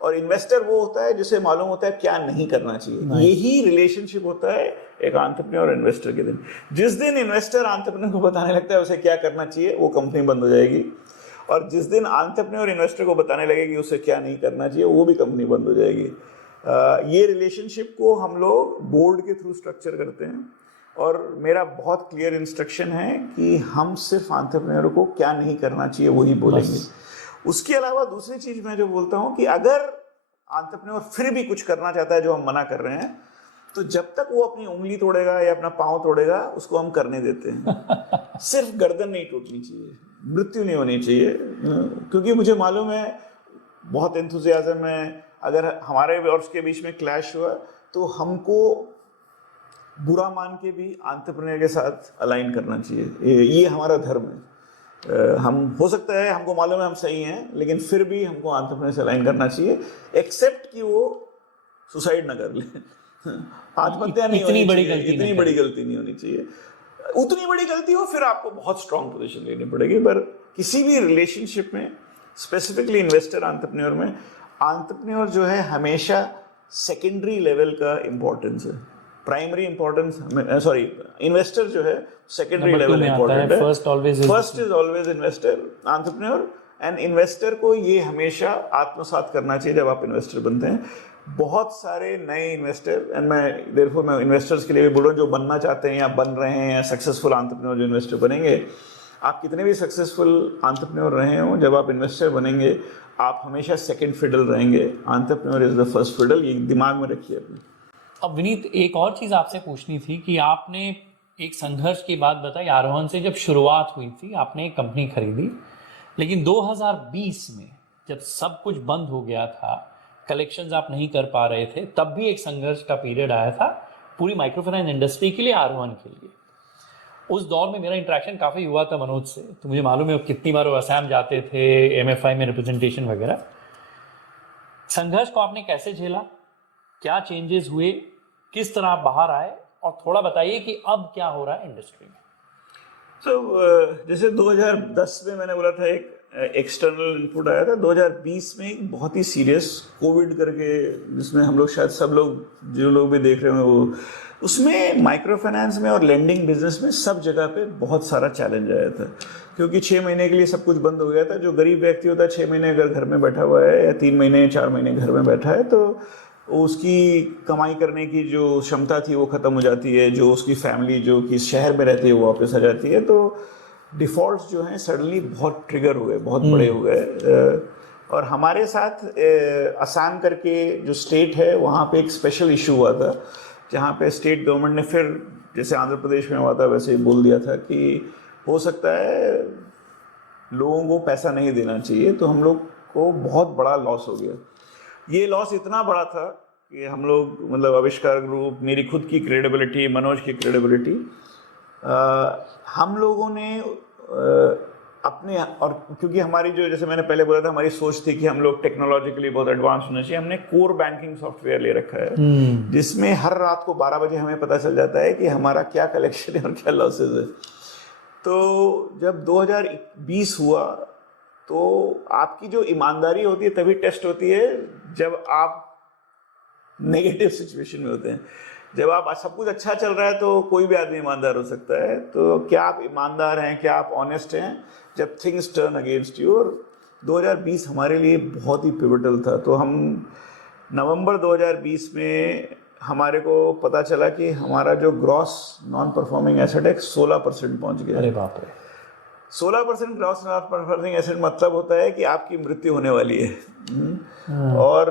और इन्वेस्टर वो होता है जिसे मालूम होता है क्या नहीं करना चाहिए। यही रिलेशनशिप होता है एक एंटरप्रेन्योर और इन्वेस्टर के दिन। जिस दिन इन्वेस्टर एंटरप्रेन्योर को बताने लगता है उसे क्या करना चाहिए, वो कंपनी बंद हो जाएगी। और जिस दिन एंटरप्रेन्योर इन्वेस्टर को बताने लगे कि उसे क्या नहीं करना चाहिए, वो भी कंपनी बंद हो जाएगी। ये रिलेशनशिप को हम लोग बोर्ड के थ्रू स्ट्रक्चर करते हैं, और मेरा बहुत क्लियर इंस्ट्रक्शन है कि हम सिर्फ एंटरप्रेन्योर को क्या नहीं करना चाहिए वही बोलेंगे। उसके अलावा दूसरी चीज मैं जो बोलता हूं कि अगर एंटरप्रेन्योर फिर भी कुछ करना चाहता है जो हम मना कर रहे हैं, तो जब तक वो अपनी उंगली तोड़ेगा या अपना पांव तोड़ेगा उसको हम करने देते हैं। सिर्फ गर्दन नहीं टूटनी चाहिए, मृत्यु नहीं होनी चाहिए, क्योंकि मुझे मालूम है बहुत एंथुसियाज्म है। अगर हमारे और उसके बीच में क्लैश हुआ तो हमको बुरा मान के भी एंटरप्रेन्योर के साथ अलाइन करना चाहिए। ये हमारा धर्म है। हम हो सकता है हमको मालूम है हम सही हैं, लेकिन फिर भी हमको एंटरप्रेन्योर से अलाइन करना चाहिए, एक्सेप्ट कि वो सुसाइड ना कर ले, आत्महत्या नहीं होनी चाहिए, इतनी बड़ी गलती नहीं होनी चाहिए। उतनी बड़ी गलती हो फिर आपको बहुत स्ट्रांग पोजीशन लेनी पड़ेगी। पर किसी भी रिलेशनशिप में, स्पेसिफिकली इन्वेस्टर एंटरप्रेन्योर में, एंटरप्रेन्योर जो है हमेशा सेकेंडरी लेवल का इंपॉर्टेंस है। प्राइमरी इंपॉर्टेंस इन्वेस्टर जो है सेकेंडरी लेवल इंपॉर्टेंट है। First is always investor, entrepreneur and investor को ये हमेशा आत्मसात करना चाहिए जब आप इन्वेस्टर बनते हैं। बहुत सारे नए इन्वेस्टर, एंड मैं इन्वेस्टर्स के लिए भी बोल रहा हूँ जो बनना चाहते हैं या बन रहे हैं, या सक्सेसफुल एंटरप्रेन्योर जो इन्वेस्टर बनेंगे, आप कितने भी सक्सेसफुल एंटरप्रेन्योर रहे हो, जब आप इन्वेस्टर बनेंगे आप हमेशा सेकंड फिडल रहेंगे। Entrepreneur is the first fiddle, ये दिमाग में रखिए अपने। अब विनीत, एक और चीज आपसे पूछनी थी कि आपने एक संघर्ष की बात बताई। आरोहण से जब शुरुआत हुई थी आपने एक कंपनी खरीदी, लेकिन 2020 में जब सब कुछ बंद हो गया था, कलेक्शंस आप नहीं कर पा रहे थे, तब भी एक संघर्ष का पीरियड आया था पूरी माइक्रो फाइनेंस इंडस्ट्री के लिए, आरोहण के लिए। उस दौर में मेरा इंटरेक्शन काफी हुआ था मनोज से, तो मुझे मालूम है कितनी बार वो असम जाते थे, MFI में रिप्रेजेंटेशन वगैरह। संघर्ष को आपने कैसे झेला, क्या चेंजेस हुए, किस तरह आप बाहर आए, और थोड़ा बताइए कि अब क्या हो रहा है इंडस्ट्री में। जैसे 2010 में मैंने बोला था एक एक्सटर्नल इनपुट आया था, 2020 में एक बहुत ही सीरियस कोविड करके, जिसमें हम लोग शायद सब लोग जो लोग भी देख रहे होंगे वो, उसमें माइक्रो फाइनेंस में और लेंडिंग बिजनेस में सब जगह पे बहुत सारा चैलेंज आया था, क्योंकि 6 महीने के लिए सब कुछ बंद हो गया था। जो गरीब व्यक्ति होता है 6 महीने अगर घर में बैठा हुआ है, या 3 महीने 4 महीने घर में बैठा है, तो उसकी कमाई करने की जो क्षमता थी वो ख़त्म हो जाती है। जो उसकी फैमिली जो कि शहर में रहती है वो वापस आ जाती है। तो डिफ़ॉल्ट्स जो हैं सडनली बहुत ट्रिगर हुए, बहुत बड़े हुए। और हमारे साथ असम करके जो स्टेट है वहाँ पे एक स्पेशल इशू हुआ था, जहाँ पे स्टेट गवर्नमेंट ने फिर जैसे आंध्र प्रदेश में हुआ था वैसे ही बोल दिया था कि हो सकता है लोगों को पैसा नहीं देना चाहिए। तो हम लोग को बहुत बड़ा लॉस हो गया। ये लॉस इतना बड़ा था कि हम लोग, मतलब आविष्कार ग्रुप, मेरी खुद की क्रेडिबिलिटी, मनोज की क्रेडिबिलिटी, हम लोगों ने अपने, और क्योंकि हमारी जो, जैसे मैंने पहले बोला था, हमारी सोच थी कि हम लोग टेक्नोलॉजिकली बहुत एडवांस होना चाहिए। हमने कोर बैंकिंग सॉफ्टवेयर ले रखा है, जिसमें हर रात को 12 बजे हमें पता चल जाता है कि हमारा क्या कलेक्शन है और क्या लॉसेज है। तो जब 2020 हुआ तो आपकी जो ईमानदारी होती है तभी टेस्ट होती है जब आप नेगेटिव सिचुएशन में होते हैं। जब आप सब कुछ अच्छा चल रहा है तो कोई भी आदमी ईमानदार हो सकता है। तो क्या आप ईमानदार हैं, क्या आप ऑनेस्ट हैं जब थिंग्स टर्न अगेंस्ट यू? और 2020 हमारे लिए बहुत ही पिवटल था। तो हम नवंबर 2020 में हमारे को पता चला कि हमारा जो ग्रॉस नॉन परफॉर्मिंग एसेट है 16% पहुंच गया। अरे बाप रे। 16% ग्रॉस नॉन परफॉर्मिंग एसेट मतलब होता है कि आपकी मृत्यु होने वाली है। और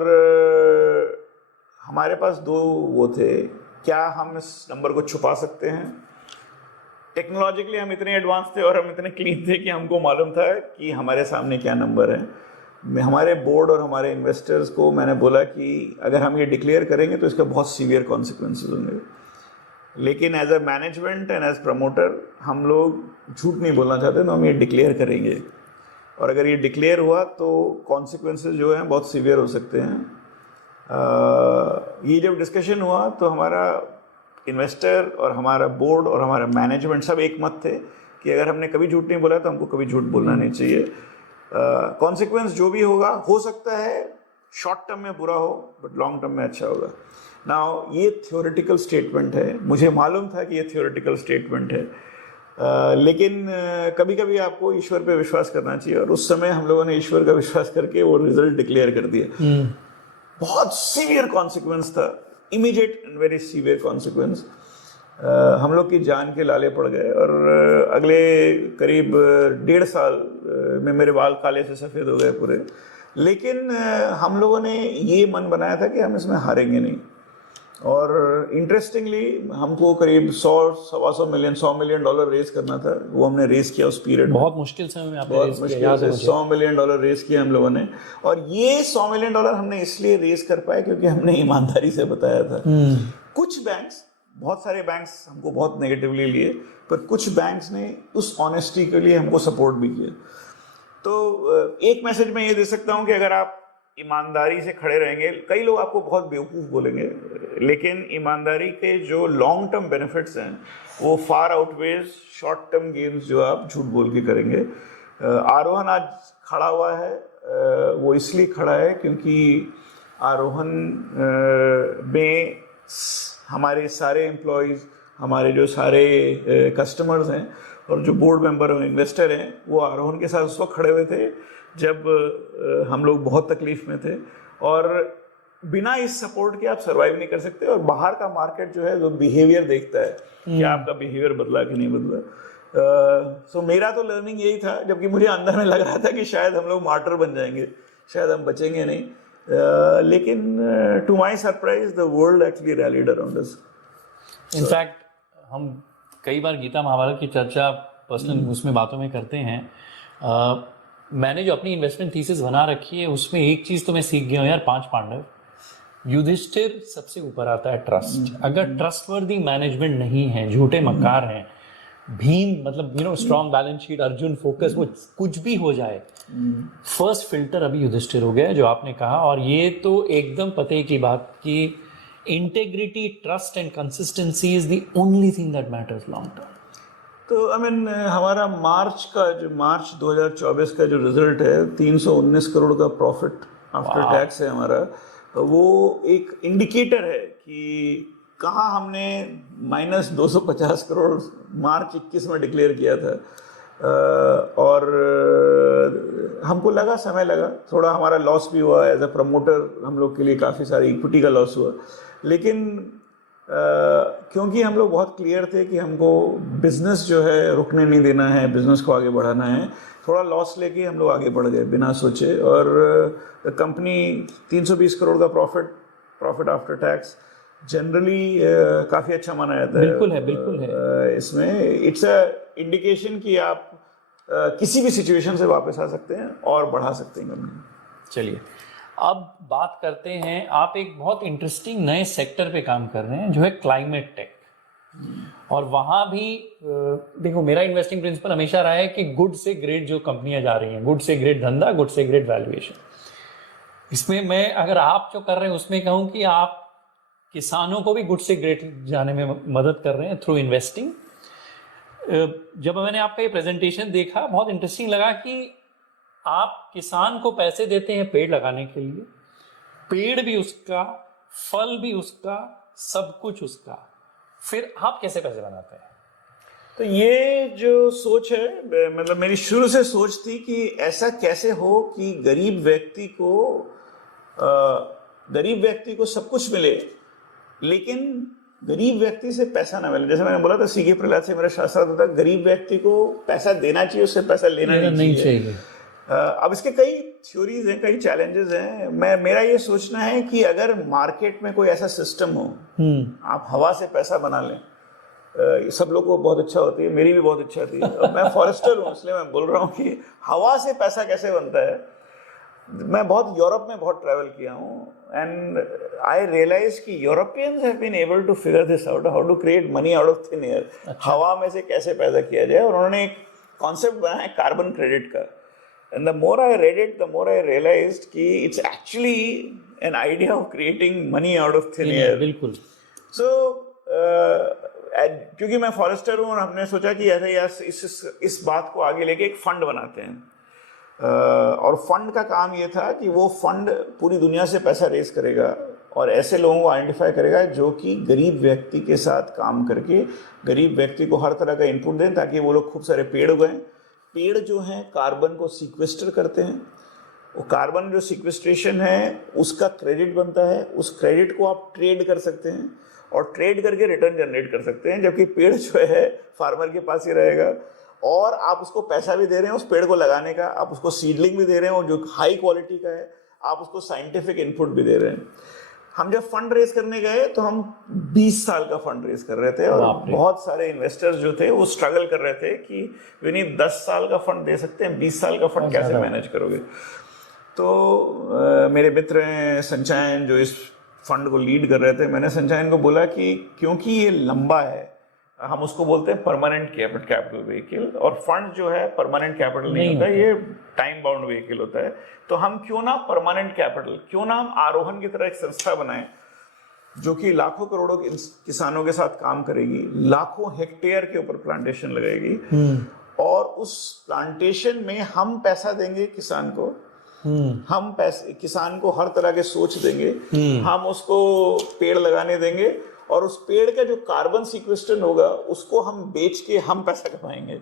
हमारे पास दो वो थे, क्या हम इस नंबर को छुपा सकते हैं? टेक्नोलॉजिकली हम इतने एडवांस थे और हम इतने क्लीन थे कि हमको मालूम था कि हमारे सामने क्या नंबर है। हमारे बोर्ड और हमारे इन्वेस्टर्स को मैंने बोला कि अगर हम ये डिक्लेयर करेंगे तो इसका बहुत सीवियर कॉन्सिक्वेंसेस होंगे, लेकिन as a management and as promoter हम लोग झूठ नहीं बोलना चाहते, तो हम ये डिक्लेयर करेंगे। और अगर ये डिक्लेयर हुआ तो कॉन्सिक्वेंसेस जो हैं बहुत सीवियर हो सकते हैं। ये जब डिस्कशन हुआ तो हमारा इन्वेस्टर और हमारा बोर्ड और हमारा मैनेजमेंट सब एक मत थे कि अगर हमने कभी झूठ नहीं बोला तो हमको कभी झूठ बोलना नहीं चाहिए। कॉन्सिक्वेंस जो भी होगा, हो सकता है शॉर्ट टर्म में बुरा हो बट लॉन्ग टर्म में अच्छा होगा। नाउ ये थ्योरेटिकल स्टेटमेंट है, मुझे मालूम था कि ये थ्योरेटिकल स्टेटमेंट है, लेकिन कभी कभी आपको ईश्वर पे विश्वास करना चाहिए, और उस समय हम लोगों ने ईश्वर का विश्वास करके वो रिजल्ट डिक्लेयर कर दिया। बहुत सीवियर कॉन्सिक्वेंस था, immediate and very severe consequence. हम लोग की जान के लाले पड़ गए, और अगले करीब 1.5 साल में मेरे बाल काले से सफ़ेद हो गए पूरे। लेकिन हम लोगों ने ये मन बनाया था कि हम इसमें हारेंगे नहीं। और इंटरेस्टिंगली हमको करीब 100 मिलियन डॉलर रेज करना था, वो हमने रेज किया उस पीरियड में। बहुत मुश्किल समय में आपने बहुत मुश्किल से 100 मिलियन डॉलर रेज किया हम लोगों ने। और ये 100 मिलियन डॉलर हमने इसलिए रेज कर पाए क्योंकि हमने ईमानदारी से बताया था। कुछ बैंक्स, बहुत सारे बैंक्स हमको बहुत नेगेटिवली लिए, पर कुछ बैंक्स ने उस ऑनेस्टी के लिए हमको सपोर्ट भी किया। तो एक मैसेज मैं ये दे सकता हूँ कि अगर आप ईमानदारी से खड़े रहेंगे, कई लोग आपको बहुत बेवकूफ़ बोलेंगे, लेकिन ईमानदारी के जो लॉन्ग टर्म बेनिफिट्स हैं वो फार आउटवेज शॉर्ट टर्म गेम्स जो आप झूठ बोल के करेंगे। आरोहन आज खड़ा हुआ है, वो इसलिए खड़ा है क्योंकि आरोहन में हमारे सारे एम्प्लॉयज़, हमारे जो सारे कस्टमर्स हैं और जो बोर्ड मेंबर और इन्वेस्टर हैं, वो आरोहन के साथ उस वक्त खड़े हुए थे जब हम लोग बहुत तकलीफ में थे। और बिना इस सपोर्ट के आप सर्वाइव नहीं कर सकते। और बाहर का मार्केट जो है, जो बिहेवियर देखता है कि आपका बिहेवियर बदला कि नहीं बदला। सो मेरा तो लर्निंग यही था, जबकि मुझे अंदर में लग रहा था कि शायद हम लोग मार्टर बन जाएंगे, शायद हम बचेंगे नहीं। लेकिन to my surprise the world actually rallied around us. In fact हम कई बार गीता महाभारत की चर्चा पर्सनल उसमें बातों में करते हैं। मैंने जो अपनी इन्वेस्टमेंट थीसिस बना रखी है उसमें एक चीज तो मैं सीख गया हूँ यार, 5 पांडव, युधिष्ठिर सबसे ऊपर आता है ट्रस्ट। अगर ट्रस्टवर्दी मैनेजमेंट नहीं है, झूठे मक्कार हैं, भीम मतलब strong balance sheet, Arjun focus, वो कुछ भी हो जाए, फर्स्ट फिल्टर अभी युधिष्ठिर हो गया जो आपने कहा। और ये तो एकदम पते की बात कि integrity, trust and consistency is the only thing that matters long term. तो हमारा मार्च 2024 का जो रिजल्ट है, 319 करोड़ का प्रॉफिट आफ्टर टैक्स है हमारा। वो एक इंडिकेटर है कि कहाँ हमने -250 करोड़ मार्च 21 में डिक्लेयर किया था। और हमको लगा, समय लगा, थोड़ा हमारा लॉस भी हुआ एज अ प्रमोटर, हम लोग के लिए काफ़ी सारी इक्विटी का लॉस हुआ। लेकिन क्योंकि हम लोग बहुत क्लियर थे कि हमको बिजनेस जो है रुकने नहीं देना है, बिजनेस को आगे बढ़ाना है, थोड़ा लॉस लेके हम लोग आगे बढ़ गए बिना सोचे। और कंपनी 320 करोड़ का प्रॉफिट आफ्टर टैक्स जनरली काफ़ी अच्छा माना जाता है। बिल्कुल है। इसमें इट्स अ इंडिकेशन कि आप किसी भी सिचुएशन से वापस आ सकते हैं और बढ़ा सकते हैं कंपनी। चलिए अब बात करते हैं, आप एक बहुत इंटरेस्टिंग नए सेक्टर पे काम कर रहे हैं जो है क्लाइमेट टेक। और वहाँ भी देखो, मेरा इन्वेस्टिंग प्रिंसिपल हमेशा रहा है कि गुड से ग्रेट जो कंपनियां जा रही हैं, गुड से ग्रेट धंधा, गुड से ग्रेट वैल्यूएशन। इसमें मैं अगर आप जो कर रहे हैं उसमें कहूँ कि आप किसानों को भी गुड से ग्रेट जाने में मदद कर रहे हैं थ्रू इन्वेस्टिंग। जब मैंने आपका ये प्रेजेंटेशन देखा, बहुत इंटरेस्टिंग लगा कि आप किसान को पैसे देते हैं पेड़ लगाने के लिए, पेड़ भी उसका, फल भी उसका, सब कुछ उसका, फिर आप कैसे पैसे बनाते हैं? तो ये जो सोच है, मेरी शुरू से सोच थी कि ऐसा कैसे हो कि गरीब व्यक्ति को सब कुछ मिले, लेकिन गरीब व्यक्ति से पैसा ना मिले। जैसे मैंने बोला था, सीके प्रहलाद से मेरा शास्त्र होता है, गरीब व्यक्ति को पैसा देना चाहिए, उससे पैसा लेना नहीं चाहिए। अब इसके कई थ्योरीज हैं, कई चैलेंजेस हैं। मेरा ये सोचना है कि अगर मार्केट में कोई ऐसा सिस्टम हो, आप हवा से पैसा बना लें, सब लोगों को बहुत अच्छा होती है, मेरी भी बहुत इच्छा थी। और मैं फॉरेस्टर हूँ, इसलिए मैं बोल रहा हूँ कि हवा से पैसा कैसे बनता है। मैं बहुत यूरोप में बहुत ट्रैवल किया हूँ, एंड आई रियलाइज कि Europeans have been able to figure this out, how to create money out of thin air. हवा में से कैसे पैदा किया जाए, और उन्होंने एक कॉन्सेप्ट बनाया है कार्बन क्रेडिट का। And the more I read it, the more I realized कि it's actually an idea of creating money out of thin air. बिल्कुल। सो क्योंकि मैं फॉरेस्टर हूँ, और हमने सोचा कि अरे यार इस बात को आगे लेके एक फंड बनाते हैं। और फंड का काम ये था कि वो फंड पूरी दुनिया से पैसा रेज करेगा और ऐसे लोगों को आइडेंटिफाई करेगा जो कि गरीब व्यक्ति के साथ काम करके गरीब व्यक्ति को हर तरह का इनपुट दें, ताकि वो लोग खूब सारे पेड़ उगाएं। पेड़ जो हैं कार्बन को सीक्वेस्टर करते हैं, वो कार्बन जो सीक्वेस्ट्रेशन है उसका क्रेडिट बनता है, उस क्रेडिट को आप ट्रेड कर सकते हैं और ट्रेड करके रिटर्न जनरेट कर सकते हैं, जबकि पेड़ जो है फार्मर के पास ही रहेगा। और आप उसको पैसा भी दे रहे हैं उस पेड़ को लगाने का, आप उसको सीडलिंग भी दे रहे हैं और जो हाई क्वालिटी का है, आप उसको साइंटिफिक इनपुट भी दे रहे हैं। हम जब फंड रेज करने गए तो हम 20 साल का फंड रेज कर रहे थे, और बहुत सारे इन्वेस्टर्स जो थे वो स्ट्रगल कर रहे थे कि विनीत 10 साल का फंड दे सकते हैं, 20 साल का फंड कैसे मैनेज करोगे। तो मेरे मित्र हैं संचायन जो इस फंड को लीड कर रहे थे, मैंने संचायन को बोला कि क्योंकि ये लंबा है, हम उसको बोलते हैं परमानेंट कैपिटल व्हीकल, और फंड जो है परमानेंट कैपिटल नहीं होता, ये टाइम बाउंड व्हीकल होता है। तो हम क्यों ना परमानेंट कैपिटल, क्यों ना हम आरोहण की तरह एक संस्था बनाएं जो कि लाखों करोड़ों किसानों के साथ काम करेगी, लाखों हेक्टेयर के ऊपर प्लांटेशन लगाएगी, और उस प्लांटेशन में हम पैसा देंगे किसान को, हम पैसे किसान को हर तरह के सोच देंगे, हम उसको पेड़ लगाने देंगे, और उस पेड़ का जो कार्बन सीक्वेस्टर होगा उसको हम बेच के हम पैसा कमाएंगे,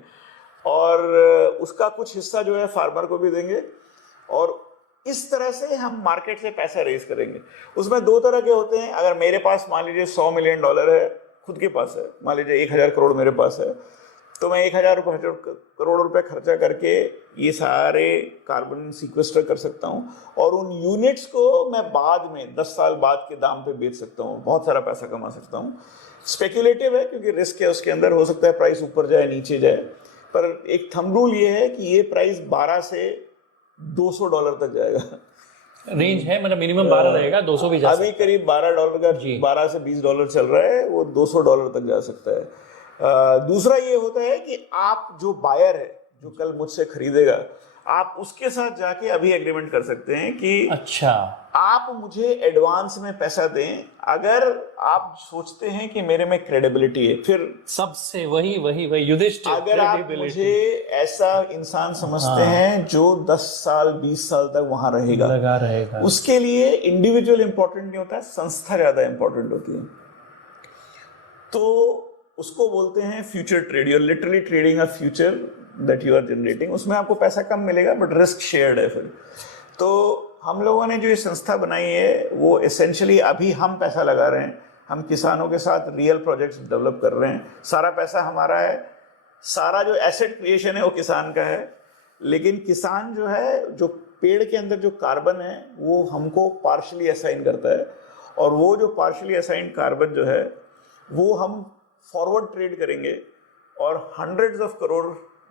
और उसका कुछ हिस्सा जो है फार्मर को भी देंगे, और इस तरह से हम मार्केट से पैसा रेज करेंगे। उसमें दो तरह के होते हैं। अगर मेरे पास मान लीजिए $100 मिलियन है खुद के पास है, मान लीजिए 1000 करोड़ मेरे पास है, तो मैं 1000 करोड़ रुपए खर्चा करके ये सारे कार्बन सीक्वेस्टर कर सकता हूँ, और उन यूनिट्स को मैं बाद में 10 साल बाद के दाम पे बेच सकता हूँ, बहुत सारा पैसा कमा सकता हूँ। स्पेक्युलेटिव है क्योंकि रिस्क है उसके अंदर, हो सकता है प्राइस ऊपर जाए नीचे जाए, पर एक थंब रूल ये है कि ये प्राइस $12 से $200 तक जाएगा। रेंज है, मतलब मिनिमम 12 रहेगा, 200 भी जा सकता है। अभी करीब $12 का, $12 से $20 चल रहा है, वो $200 तक जा सकता है। दूसरा ये होता है कि आप जो बायर है, जो कल मुझसे खरीदेगा, आप उसके साथ जाके अभी एग्रीमेंट कर सकते हैं कि अच्छा आप मुझे एडवांस में पैसा दें अगर आप सोचते हैं कि मेरे में क्रेडिबिलिटी है। फिर सबसे वही युधिष्ठिर, अगर आप मुझे ऐसा इंसान समझते हैं जो 10 साल 20 साल तक वहां रहेगा, उसके लिए इंडिविजुअल इंपॉर्टेंट नहीं होता, संस्था ज्यादा इंपॉर्टेंट होती है। तो उसको बोलते हैं future trade. You are literally trading a future that you are generating. उसमें आपको पैसा कम मिलेगा बट रिस्क शेयर्ड है। फिर तो हम लोगों ने जो ये संस्था बनाई है वो एसेंशियली अभी हम पैसा लगा रहे हैं, हम किसानों के साथ रियल प्रोजेक्ट्स डेवलप कर रहे हैं, सारा पैसा हमारा है, सारा जो एसेट क्रिएशन है वो किसान का है, लेकिन किसान जो है, जो पेड़ के अंदर जो कार्बन है वो हमको पार्शली असाइन करता है, और वो जो पार्शली असाइंड कार्बन जो है वो हम फॉरवर्ड ट्रेड करेंगे और hundreds of करोड़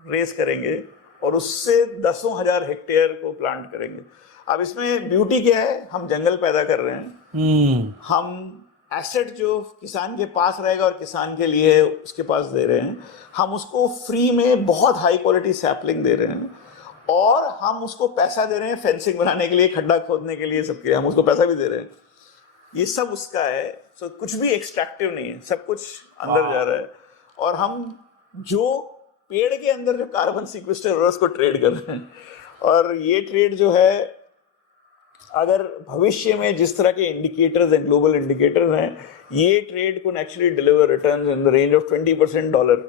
रेस करेंगे, और उससे 10,000 हेक्टेयर को प्लांट करेंगे। अब इसमें ब्यूटी क्या है, हम जंगल पैदा कर रहे हैं, हम एसेट जो किसान के पास रहेगा और किसान के लिए उसके पास दे रहे हैं, हम उसको फ्री में बहुत हाई क्वालिटी सैपलिंग दे रहे हैं, और हम उसको पैसा दे रहे हैं फेंसिंग बनाने के लिए, खड्डा खोदने के लिए, सबके लिए हम उसको पैसा भी दे रहे हैं। ये सब उसका है। सो कुछ भी एक्सट्रैक्टिव नहीं है, सब कुछ अंदर जा रहा है, और हम जो पेड़ के अंदर जो कार्बन सीक्वेस्टर है उसको ट्रेड कर रहे हैं। और ये ट्रेड जो है, अगर भविष्य में जिस तरह के इंडिकेटर्स हैं, ग्लोबल इंडिकेटर्स हैं, ये ट्रेड को actually deliver returns in the range of $20।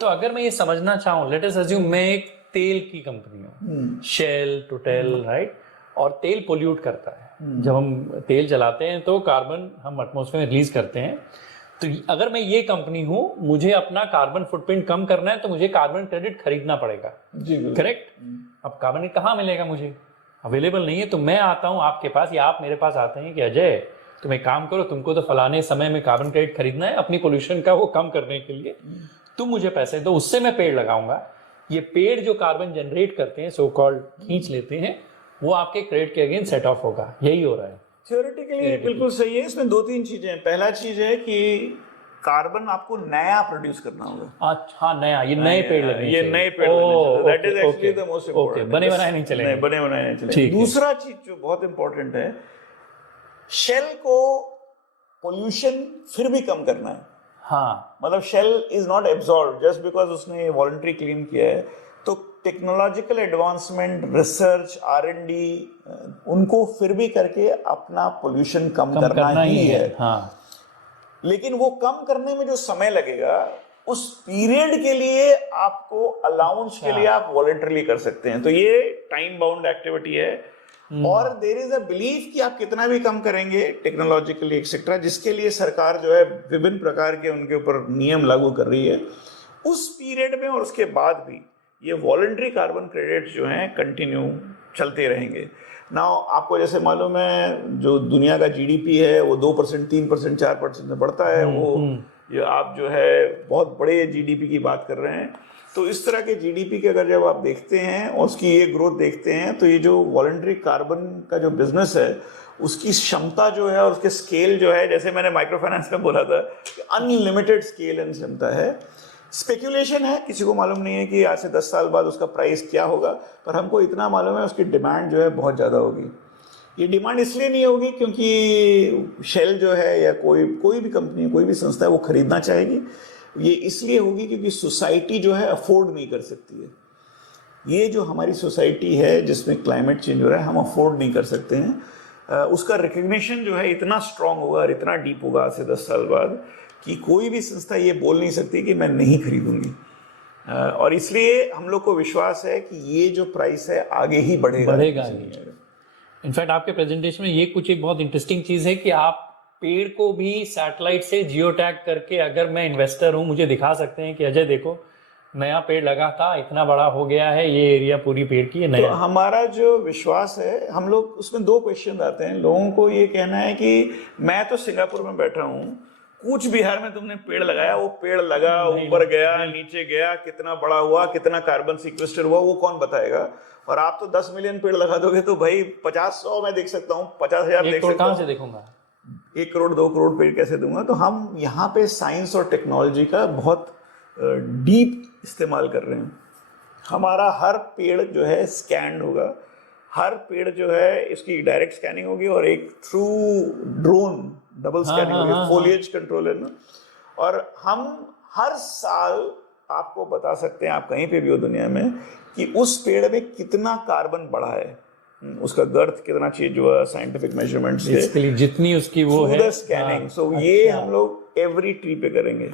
तो अगर मैं ये समझना चाहूँ, लेट अस अज्यूम मैं एक तेल की कंपनी हूँ, शेल, टोटल, राइट, और तेल पोल्यूट करता है। जब हम तेल जलाते हैं तो कार्बन हम एटमॉस्फेयर में रिलीज करते हैं। तो अगर मैं ये कंपनी हूं, मुझे अपना कार्बन फुटप्रिंट कम करना है तो मुझे कार्बन क्रेडिट खरीदना पड़ेगा। जी बिल्कुल। करेक्ट। अब कार्बन क्रेडिट कहाँ मिलेगा? मुझे अवेलेबल नहीं है। तो मैं आता हूं आपके पास या आप मेरे पास आते हैं कि अजय तुम एक काम करो, तुमको तो फलाने समय में कार्बन क्रेडिट खरीदना है अपनी पोल्यूशन का वो कम करने के लिए, तुम मुझे पैसे दो, उससे मैं पेड़ लगाऊंगा। ये पेड़ जो कार्बन जनरेट करते हैं, सो कॉल्ड खींच लेते हैं, वो आपके क्रेडिट के अगेंस्ट सेट ऑफ होगा। यही हो रहा है थ्योरेटिकली। बिल्कुल सही है। इसमें दो तीन चीजें हैं। पहला चीज है कि कार्बन आपको नया प्रोड्यूस करना होगा। अच्छा, नया, ये नए पेड़ लगने ये नए पेड़ that is actually the most important. बने बनाए नहीं चलेंगे। नहीं, बने बनाए नहीं चलेंगे। दूसरा चीज जो बहुत इंपॉर्टेंट है, शेल को पोल्यूशन फिर भी कम करना है। हाँ, मतलब Shell is not absorb just because उसने वॉलंटरी क्लेम किया है। तो टेक्नोलॉजिकल एडवांसमेंट, रिसर्च, R&D उनको फिर भी करके अपना पोल्यूशन कम करना ही है। हाँ। लेकिन वो कम करने में जो समय लगेगा, उस पीरियड के लिए आपको अलाउंस के लिए आप वॉलंटरली कर सकते हैं। तो ये टाइम बाउंड एक्टिविटी है। और देयर इज अ बिलीफ कि आप कितना भी कम करेंगे टेक्नोलॉजिकली एक्सेट्रा, जिसके लिए सरकार जो है विभिन्न प्रकार के उनके ऊपर नियम लागू कर रही है, उस पीरियड में और उसके बाद भी ये वॉलंटरी कार्बन क्रेडिट जो हैं कंटिन्यू चलते रहेंगे। नाउ आपको जैसे मालूम है, जो दुनिया का GDP है वो 2%, 3%, 4% में बढ़ता है। वो ये आप जो है बहुत बड़े GDP की बात कर रहे हैं। तो इस तरह के GDP के अगर जब आप देखते हैं और उसकी ये ग्रोथ देखते हैं, तो ये जो वॉलंटरी कार्बन का जो बिजनेस है, उसकी क्षमता जो है और उसके स्केल जो है, जैसे मैंने माइक्रो फाइनेंस में बोला था, अनलिमिटेड स्केल एंड क्षमता है। स्पेक्यूलेशन है, किसी को मालूम नहीं है कि आज से 10 साल बाद उसका प्राइस क्या होगा, पर हमको इतना मालूम है उसकी डिमांड जो है बहुत ज़्यादा होगी। ये डिमांड इसलिए नहीं होगी क्योंकि शेल जो है या कोई भी कंपनी, कोई भी संस्था है, वो खरीदना चाहेगी। ये इसलिए होगी क्योंकि सोसाइटी जो है अफोर्ड नहीं कर सकती है। ये जो हमारी सोसाइटी है जिसमें क्लाइमेट चेंज हो रहा है, हम अफोर्ड नहीं कर सकते हैं। उसका रिकग्निशन जो है इतना स्ट्रांग होगा और इतना डीप होगा आज से 10 साल बाद कि कोई भी संस्था ये बोल नहीं सकती कि मैं नहीं खरीदूंगी। और इसलिए हम लोग को विश्वास है कि ये जो प्राइस है आगे ही बढ़ेगा। इनफैक्ट आपके प्रेजेंटेशन में ये कुछ एक बहुत इंटरेस्टिंग चीज है कि आप पेड़ को भी सैटेलाइट से जियो टैग करके, अगर मैं इन्वेस्टर हूं, मुझे दिखा सकते हैं कि अजय देखो नया पेड़ लगा था, इतना बड़ा हो गया है, ये एरिया पूरी पेड़ की है नया। तो हमारा जो विश्वास है, हम लोग उसमें 2 क्वेश्चन आते हैं। लोगों को ये कहना है कि मैं तो सिंगापुर में बैठा हूँ, कूच बिहार में तुमने पेड़ लगाया, वो पेड़ लगा, ऊपर गया, नीचे गया, कितना बड़ा हुआ, कितना कार्बन सीक्वेस्टर हुआ, वो कौन बताएगा? और आप तो 10 मिलियन पेड़ लगा दोगे तो भाई 50-100 मैं देख सकता हूँ, 50,000 देख सकता हूँ, कहां से देखूंगा? 1 करोड़ 2 करोड़ पेड़ कैसे दूंगा? तो हम यहाँ पे साइंस और टेक्नोलॉजी का बहुत डीप इस्तेमाल कर रहे हैं। हमारा हर पेड़ जो है स्कैन्ड होगा, हर पेड़ जो है इसकी डायरेक्ट स्कैनिंग होगी और एक थ्रू ड्रोन डबल स्कैनिंग होगी, फोलिएज कंट्रोल है ना। और हम हर साल आपको बता सकते हैं, आप कहीं पे भी हो दुनिया में, कि उस पेड़ में कितना कार्बन बढ़ा है, उसका गर्थ कितना चेंज हुआ, साइंटिफिक मेजरमेंट से, जितनी उसकी वो है स्कैनिंग। सो ये हम लोग एवरी ट्री पे करेंगे।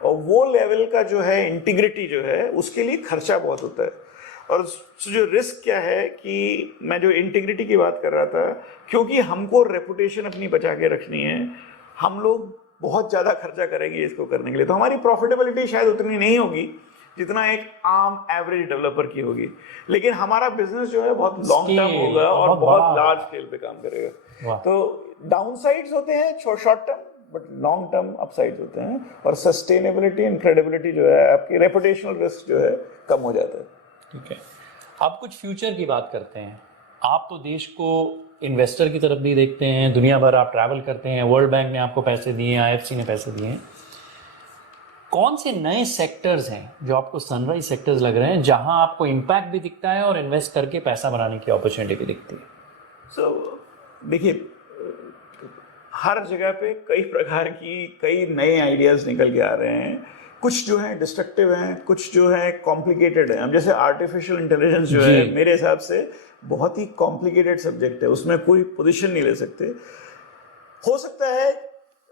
और वो लेवल का जो है इंटीग्रिटी जो है, उसके लिए खर्चा बहुत होता है। और जो रिस्क क्या है कि मैं जो इंटीग्रिटी की बात कर रहा था, क्योंकि हमको रेपुटेशन अपनी बचा के रखनी है, हम लोग बहुत ज़्यादा खर्चा करेंगे इसको करने के लिए। तो हमारी प्रॉफिटेबिलिटी शायद उतनी नहीं होगी जितना एक आम एवरेज डेवलपर की होगी, लेकिन हमारा बिजनेस जो है बहुत लॉन्ग टर्म होगा और बहुत लार्ज स्केल पे काम करेगा। तो डाउन साइड्स होते हैं short term, but long term upsides होते हैं। और सस्टेनेबिलिटी एंड क्रेडिबिलिटी जो है, आपकी रेपुटेशनल रिस्क जो है कम हो जाता है। ठीक है, आप कुछ फ्यूचर की बात करते हैं। आप तो देश को इन्वेस्टर की तरफ भी देखते हैं, दुनिया भर आप ट्रैवल करते हैं, वर्ल्ड बैंक ने आपको पैसे दिए, IFC ने पैसे दिए हैं। कौन से नए सेक्टर्स हैं जो आपको सनराइज सेक्टर्स लग रहे हैं, जहां आपको इम्पैक्ट भी दिखता है और इन्वेस्ट करके पैसा बनाने की अपॉर्चुनिटी भी दिखती है? देखिए, हर जगह पे कई प्रकार की कई नए आइडियाज निकल के आ रहे हैं। कुछ जो है डिस्ट्रक्टिव हैं, कुछ जो है कॉम्प्लिकेटेड है। अब जैसे आर्टिफिशियल इंटेलिजेंस जो है, मेरे हिसाब से बहुत ही कॉम्प्लिकेटेड सब्जेक्ट है, उसमें कोई पोजीशन नहीं ले सकते। हो सकता है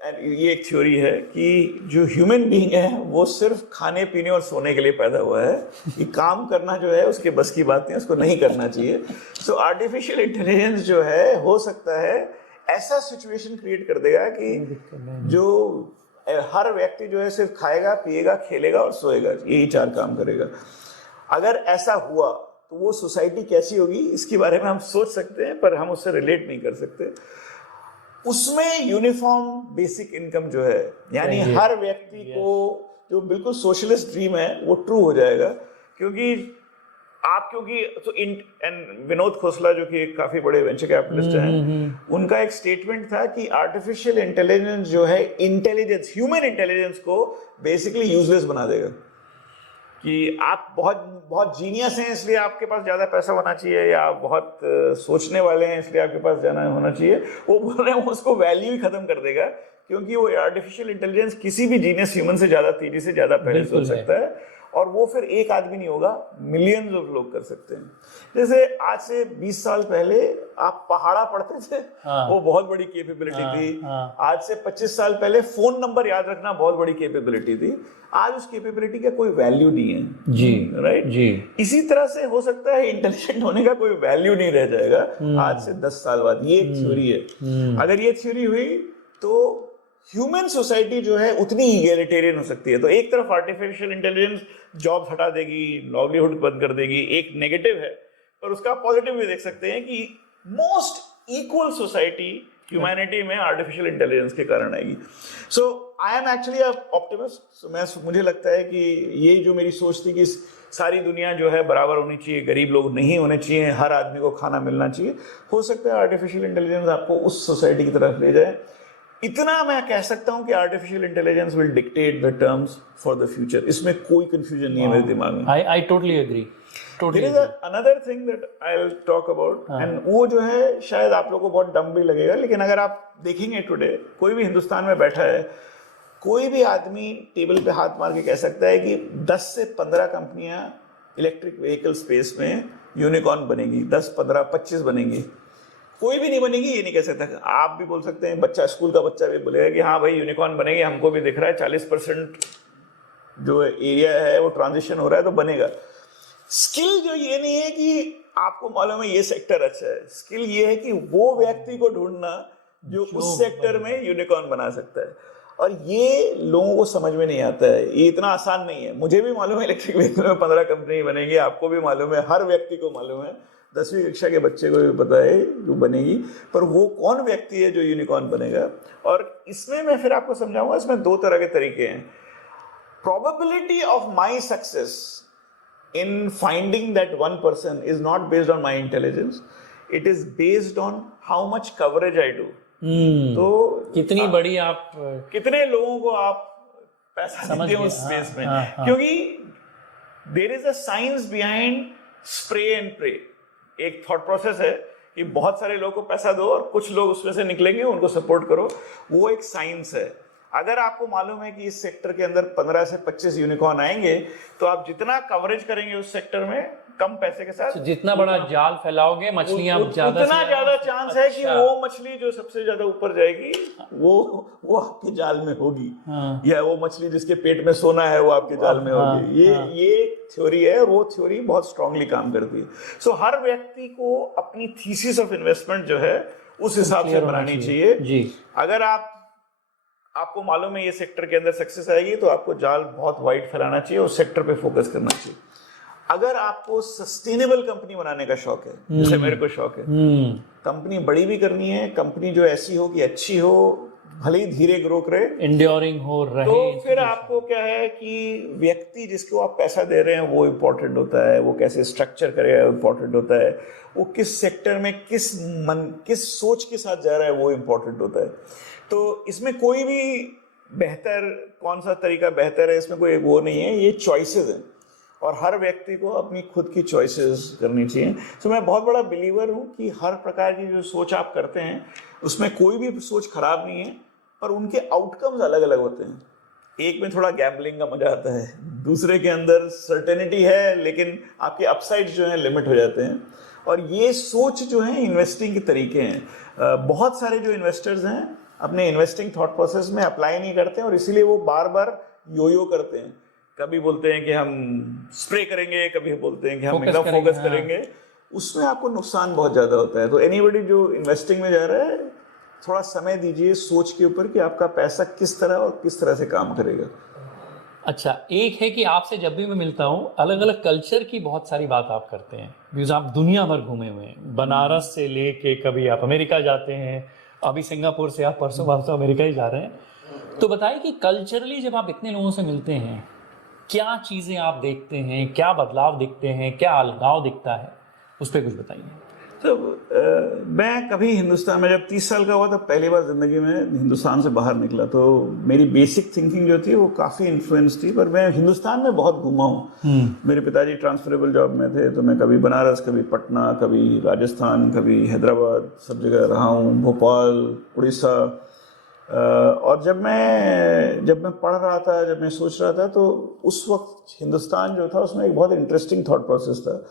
ये एक थ्योरी है कि जो ह्यूमन बीइंग है वो सिर्फ खाने पीने और सोने के लिए पैदा हुआ है, कि काम करना जो है उसके बस की बात नहीं, उसको नहीं करना चाहिए। सो आर्टिफिशियल इंटेलिजेंस जो है हो सकता है ऐसा सिचुएशन क्रिएट कर देगा कि जो हर व्यक्ति जो है सिर्फ खाएगा, पिएगा, खेलेगा और सोएगा, यही 4 काम करेगा। अगर ऐसा हुआ तो वो सोसाइटी कैसी होगी इसके बारे में हम सोच सकते हैं, पर हम उससे रिलेट नहीं कर सकते। उसमें यूनिफॉर्म बेसिक इनकम जो है, यानी हर व्यक्ति को जो बिल्कुल सोशलिस्ट ड्रीम है वो ट्रू हो जाएगा। क्योंकि तो एंड विनोद खोसला जो कि काफी बड़े वेंचर कैपिटलिस्ट हैं, उनका एक स्टेटमेंट था कि आर्टिफिशियल इंटेलिजेंस जो है इंटेलिजेंस, ह्यूमन इंटेलिजेंस को बेसिकली यूजलेस बना देगा। कि आप बहुत जीनियस हैं इसलिए आपके पास ज्यादा पैसा होना चाहिए, या आप बहुत सोचने वाले हैं इसलिए आपके पास ज्यादा होना चाहिए, वो बोल रहे हैं उसको वैल्यू ही खत्म कर देगा। क्योंकि वो आर्टिफिशियल इंटेलिजेंस किसी भी जीनियस ह्यूमन से ज्यादा तेजी से ज्यादा पहले सोच सकता है, और वो फिर एक आदमी नहीं होगा, मिलियंस ऑफ लोग कर सकते हैं। जैसे आज से 20 साल पहले आप पहाड़ा पढ़ते थे, वो बहुत बड़ी कैपेबिलिटी थी। आज से 25 साल पहले फोन नंबर याद रखना बहुत बड़ी कैपेबिलिटी थी। आज उस कैपेबिलिटी का कोई वैल्यू नहीं है जी, राइट जी। इसी तरह से हो सकता है इंटेलिजेंट होने का कोई वैल्यू नहीं रह जाएगा आज से 10 साल बाद। ये एक थ्योरी है। अगर ये थ्योरी हुई तो ह्यूमन सोसाइटी जो है उतनी इगैलिटेरियन हो सकती है। तो एक तरफ आर्टिफिशियल इंटेलिजेंस जॉब हटा देगी, लाइवलीहुड बंद कर देगी, एक नेगेटिव है, पर उसका पॉजिटिव भी देख सकते हैं कि मोस्ट इक्वल सोसाइटी ह्यूमैनिटी में आर्टिफिशियल इंटेलिजेंस के कारण आएगी। सो आई एम एक्चुअली ऑप्टिमिस्ट। मुझे लगता है कि ये जो मेरी सोच थी कि सारी दुनिया जो है बराबर होनी चाहिए, गरीब लोग नहीं होने चाहिए, हर आदमी को खाना मिलना चाहिए, हो सकता है आर्टिफिशियल इंटेलिजेंस आपको उस सोसाइटी की तरफ ले जाए। इतना मैं कह सकता हूं कि artificial intelligence will dictate the terms for the future. इसमें कोई कंफ्यूजन नहीं है मेरे दिमाग में। I totally agree. There is another thing that I'll talk about, and वो जो है शायद आप लोगों को बहुत डम भी लगेगा, लेकिन अगर आप देखेंगे टुडे, कोई भी हिंदुस्तान में बैठा है, कोई भी आदमी टेबल पे हाथ मार के कह सकता है कि 10 से 15 कंपनियां इलेक्ट्रिक व्हीकल स्पेस में यूनिकॉर्न बनेगी, 10, 15, 25 बनेगी। कोई भी नहीं बनेगी ये नहीं कह सकता। आप भी बोल सकते हैं, बच्चा, स्कूल का बच्चा भी बोलेगा कि हाँ भाई यूनिकॉर्न बनेगी, हमको भी दिख रहा है, 40% जो एरिया है वो ट्रांजिशन हो रहा है तो बनेगा। स्किल जो ये नहीं है कि आपको मालूम है ये सेक्टर अच्छा है, स्किल ये है कि वो व्यक्ति को ढूंढना जो उस सेक्टर में यूनिकॉर्न बना सकता है। और ये लोगों को समझ में नहीं आता है, ये इतना आसान नहीं है। मुझे भी मालूम है इलेक्ट्रिक व्हीकल में 15 कंपनी बनेगी, आपको भी मालूम है, हर व्यक्ति को मालूम है, 10वीं कक्षा के बच्चे को भी पता है जो बनेगी, पर वो कौन व्यक्ति है जो यूनिकॉर्न बनेगा। और इसमें मैं फिर आपको समझाऊंगा, इसमें 2 तरह के तरीके हैं। Probability of my success in finding that one person is not based on my intelligence, it is based on how much coverage I do. तो कितनी बड़ी आप, कितने लोगों को आप पैसा देते हो उस स्पेस में। क्योंकि there is a science behind spray and pray। एक थॉट प्रोसेस है कि बहुत सारे लोगों को पैसा दो और कुछ लोग उसमें से निकलेंगे, उनको सपोर्ट करो, वो एक साइंस है। अगर आपको मालूम है कि इस सेक्टर के अंदर 15 से 25 यूनिकॉर्न आएंगे, तो आप जितना कवरेज करेंगे उस सेक्टर में कम पैसे के साथ, जितना बड़ा जाल फैलाओगे मछलियां ज्यादा, उतना ज्यादा चांस है कि वो मछली जो सबसे ज्यादा ऊपर जाएगी वो आपके जाल में होगी। या वो मछली जिसके पेट में सोना है वो आपके जाल में होगी। ये थ्योरी है, वो थ्योरी बहुत स्ट्रांगली काम करती है। सो हर व्यक्ति को अपनी थीसिस ऑफ इन्वेस्टमेंट जो है उस हिसाब से बनानी चाहिए। अगर आपको मालूम है ये सेक्टर के अंदर सक्सेस आएगी, तो आपको जाल बहुत वाइड फैलाना चाहिए, उस सेक्टर पे फोकस करना चाहिए। अगर आपको सस्टेनेबल कंपनी बनाने का शौक है, जैसे मेरे को शौक है, कंपनी बड़ी भी करनी है, कंपनी जो ऐसी हो कि अच्छी हो, भले ही धीरे ग्रो करे, एंड्योरिंग हो रहे, तो फिर आपको क्या है कि व्यक्ति जिसको आप पैसा दे रहे हैं वो इम्पोर्टेंट होता है, वो कैसे स्ट्रक्चर करेगा इम्पोर्टेंट होता है, वो किस सेक्टर में किस सोच के साथ जा रहा है वो इम्पोर्टेंट होता है। तो इसमें कोई भी बेहतर, कौन सा तरीका बेहतर है, इसमें कोई वो नहीं है, ये चॉइसेस हैं और हर व्यक्ति को अपनी खुद की चॉइसेस करनी चाहिए। तो मैं बहुत बड़ा बिलीवर हूँ कि हर प्रकार की जो सोच आप करते हैं उसमें कोई भी सोच खराब नहीं है, पर उनके आउटकम्स अलग अलग होते हैं। एक में थोड़ा गैम्बलिंग का मजा आता है, दूसरे के अंदर सर्टेनिटी है, लेकिन आपके अपसाइड्स जो हैं लिमिट हो जाते हैं। और ये सोच जो है इन्वेस्टिंग के तरीके हैं। बहुत सारे जो इन्वेस्टर्स हैं अपने इन्वेस्टिंग थॉट प्रोसेस में अप्लाई नहीं करते हैं और इसीलिए वो बार बार यो करते हैं। कभी बोलते हैं कि हम स्प्रे करेंगे, कभी बोलते हैं कि हम एकदम फोकस करेंगे। उसमें आपको नुकसान बहुत ज्यादा होता है। तो एनीबडी जो इन्वेस्टिंग में जा रहा है, थोड़ा समय दीजिए सोच के ऊपर कि आपका पैसा किस तरह और किस तरह से काम करेगा। अच्छा, एक है कि आपसे जब भी मैं मिलता हूँ अलग अलग कल्चर की बहुत सारी बात आप करते हैं, बिकॉज आप दुनिया भर घूमे हुए हैं, बनारस से लेके कभी आप अमेरिका जाते हैं, अभी सिंगापुर से आप परसों अमेरिका ही जा रहे हैं। तो बताइए कि कल्चरली जब आप इतने लोगों से मिलते हैं, क्या चीज़ें आप देखते हैं, क्या बदलाव दिखते हैं, क्या अलगाव दिखता है, उस पर कुछ बताइए। तो मैं कभी हिंदुस्तान में जब 30 साल का हुआ तब पहली बार जिंदगी में हिंदुस्तान से बाहर निकला, तो मेरी बेसिक थिंकिंग जो थी वो काफ़ी इन्फ्लुएंस थी। पर मैं हिंदुस्तान में बहुत घूमा हूँ। मेरे पिताजी ट्रांसफरेबल जॉब में थे, तो मैं कभी बनारस, कभी पटना, कभी राजस्थान, कभी हैदराबाद, सब जगह रहा हूँ, भोपाल, उड़ीसा। और जब मैं पढ़ रहा था, जब मैं सोच रहा था, तो उस वक्त हिंदुस्तान जो था उसमें एक बहुत इंटरेस्टिंग थॉट प्रोसेस था।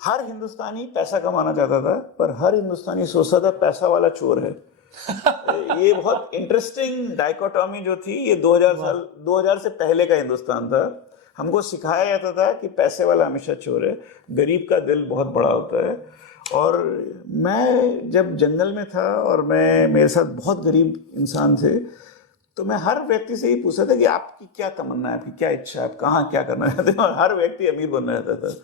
हर हिंदुस्तानी पैसा कमाना चाहता था, पर हर हिंदुस्तानी सोचता था पैसा वाला चोर है। ये बहुत इंटरेस्टिंग डाइकोटॉमी जो थी, ये 2000 से पहले का हिंदुस्तान था। हमको सिखाया जाता था कि पैसे वाला हमेशा चोर है, गरीब का दिल बहुत बड़ा होता है। और मैं जब जंगल में था और मेरे साथ बहुत गरीब इंसान थे, तो मैं हर व्यक्ति से ही पूछता था कि आपकी क्या तमन्ना है, आपकी क्या इच्छा है, आप कहाँ क्या करना चाहते हैं। और हर व्यक्ति अमीर बनना चाहता था।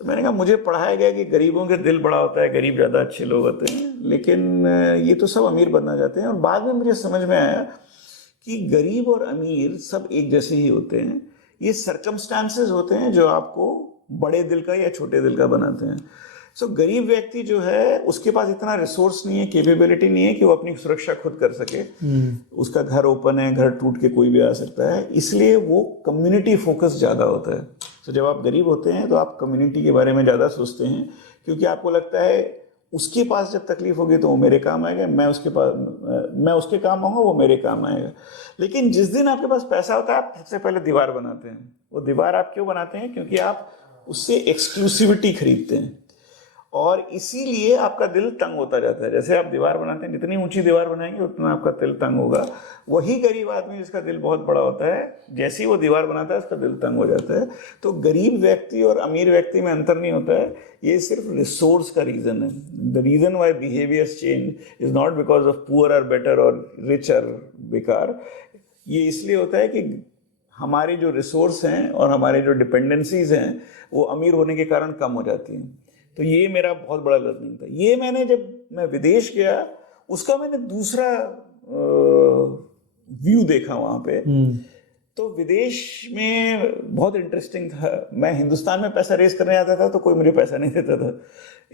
तो मैंने कहा मुझे पढ़ाया गया कि गरीबों के दिल बड़ा होता है, गरीब ज़्यादा अच्छे लोग होते हैं, लेकिन ये तो सब अमीर बनना चाहते हैं। और बाद में मुझे समझ में आया कि गरीब और अमीर सब एक जैसे ही होते हैं। ये सर्कमस्टांसेस होते हैं जो आपको बड़े दिल का या छोटे दिल का बनाते हैं। सो गरीब व्यक्ति जो है उसके पास इतना रिसोर्स नहीं है, कैपेबिलिटी नहीं है कि वो अपनी सुरक्षा खुद कर सके। उसका घर ओपन है, घर टूट के कोई भी आ सकता है, इसलिए वो कम्युनिटी फोकस ज़्यादा होता है। तो जब आप गरीब होते हैं तो आप कम्युनिटी के बारे में ज़्यादा सोचते हैं, क्योंकि आपको लगता है उसके पास जब तकलीफ होगी तो वो मेरे काम आएगा, मैं उसके काम आऊँगा, वो मेरे काम आएगा। लेकिन जिस दिन आपके पास पैसा होता है, आप सबसे पहले दीवार बनाते हैं। वो दीवार आप क्यों बनाते हैं? क्योंकि आप उससे एक्सक्लूसिविटी खरीदते हैं, और इसीलिए आपका दिल तंग होता जाता है। जैसे आप दीवार बनाते हैं, जितनी ऊंची दीवार बनाएंगे उतना आपका दिल तंग होगा। वही गरीब आदमी जिसका दिल बहुत बड़ा होता है, जैसे ही वो दीवार बनाता है उसका दिल तंग हो जाता है। तो गरीब व्यक्ति और अमीर व्यक्ति में अंतर नहीं होता है, ये सिर्फ रिसोर्स का रीज़न है। The reason why behaviours change is not because of poor are better और रिच आर बेकार। ये इसलिए होता है कि हमारे जो रिसोर्स हैं और हमारे जो डिपेंडेंसीज हैं वो अमीर होने के कारण कम हो जाती हैं। तो ये मेरा बहुत बड़ा लर्निंग था। ये मैंने जब मैं विदेश गया, उसका मैंने दूसरा व्यू देखा वहाँ पे। तो विदेश में बहुत इंटरेस्टिंग था। मैं हिंदुस्तान में पैसा रेस करने आता था तो कोई मुझे पैसा नहीं देता था,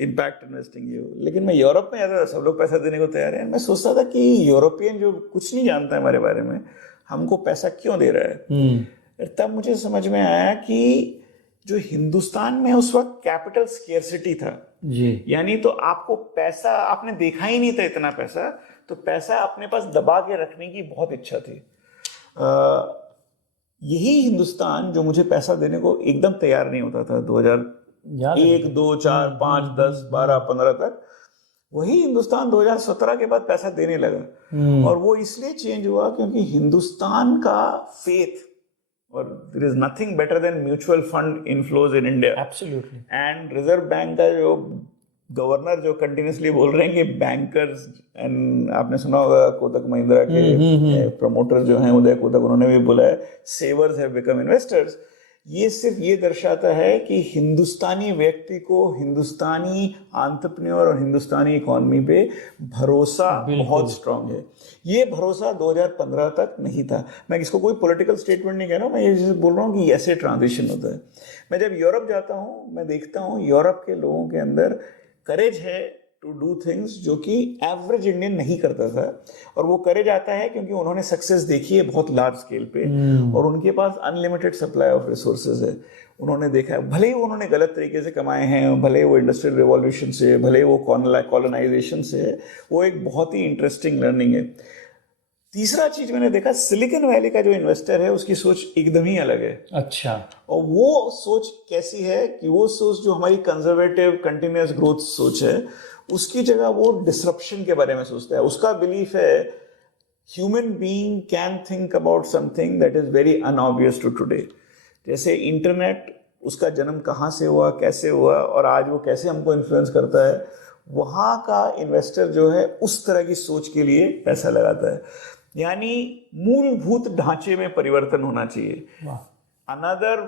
इम्पैक्ट इन्वेस्टिंग ये। लेकिन मैं यूरोप में आता था, सब लोग पैसा देने को तैयार हैं। मैं सोचता था कि यूरोपियन जो कुछ नहीं जानता है हमारे बारे में, हमको पैसा क्यों दे रहा है। तब मुझे समझ में आया कि जो हिंदुस्तान में उस वक्त कैपिटल स्केर्सिटी था जी, यानी तो आपको पैसा, आपने देखा ही नहीं था इतना पैसा, तो पैसा अपने पास दबा के रखने की बहुत इच्छा थी। यही हिंदुस्तान जो मुझे पैसा देने को एकदम तैयार नहीं होता था 2001, 2, 4, 5, 10, 12, 15 तक, वही हिंदुस्तान 2017 के बाद पैसा देने लगा। और वो इसलिए चेंज हुआ क्योंकि हिंदुस्तान का फेथ, और there is nothing better than mutual fund inflows in India. Absolutely. And reserve bank का जो गवर्नर जो कंटिन्यूसली बोल रहे हैं कि बैंकर्स, एंड आपने सुना होगा कोटक महिंद्रा के प्रमोटर जो हैं उदय कोटक, उन्होंने भी बोला है सेवर्स हैव बिकम इन्वेस्टर्स। ये सिर्फ ये दर्शाता है कि हिंदुस्तानी व्यक्ति को हिंदुस्तानी एंटरप्रेन्योर और हिंदुस्तानी इकोनॉमी पे भरोसा बहुत स्ट्रांग है। ये भरोसा 2015 तक नहीं था। मैं इसको कोई पॉलिटिकल स्टेटमेंट नहीं कह रहा हूँ, मैं ये बोल रहा हूँ कि ऐसे ट्रांजिशन होता है। मैं जब यूरोप जाता हूँ, मैं देखता हूँ यूरोप के लोगों के अंदर करेज है टू डू थिंग्स जो कि एवरेज इंडियन नहीं करता था। और वो करेज आता है क्योंकि उन्होंने सक्सेस देखी है बहुत लार्ज स्केल पे, और उनके पास अनलिमिटेड सप्लाई ऑफ रिसोर्सेज है। उन्होंने देखा है, भले ही उन्होंने गलत तरीके से कमाए हैं, भले ही वो इंडस्ट्रियल रिवॉल्यूशन से, भले ही वो कॉलोनाइजेशन से, वो एक बहुत ही इंटरेस्टिंग लर्निंग है। तीसरा चीज मैंने देखा, सिलिकॉन वैली का जो इन्वेस्टर है उसकी सोच एकदम ही अलग है। अच्छा। और वो सोच कैसी है कि वो सोच जो हमारी कंजर्वेटिव कंटिन्यूअस ग्रोथ सोच है, उसकी जगह वो डिसरप्शन के बारे में सोचता है। उसका बिलीफ है human being can think about something that is very unobvious to today. जैसे इंटरनेट, उसका जन्म कहाँ से हुआ, कैसे हुआ और आज वो कैसे हमको इन्फ्लुएंस करता है, वहाँ का इन्वेस्टर जो है उस तरह की सोच के लिए पैसा लगाता है. यानी मूलभूत ढांचे में परिवर्तन होना चाहिए. Another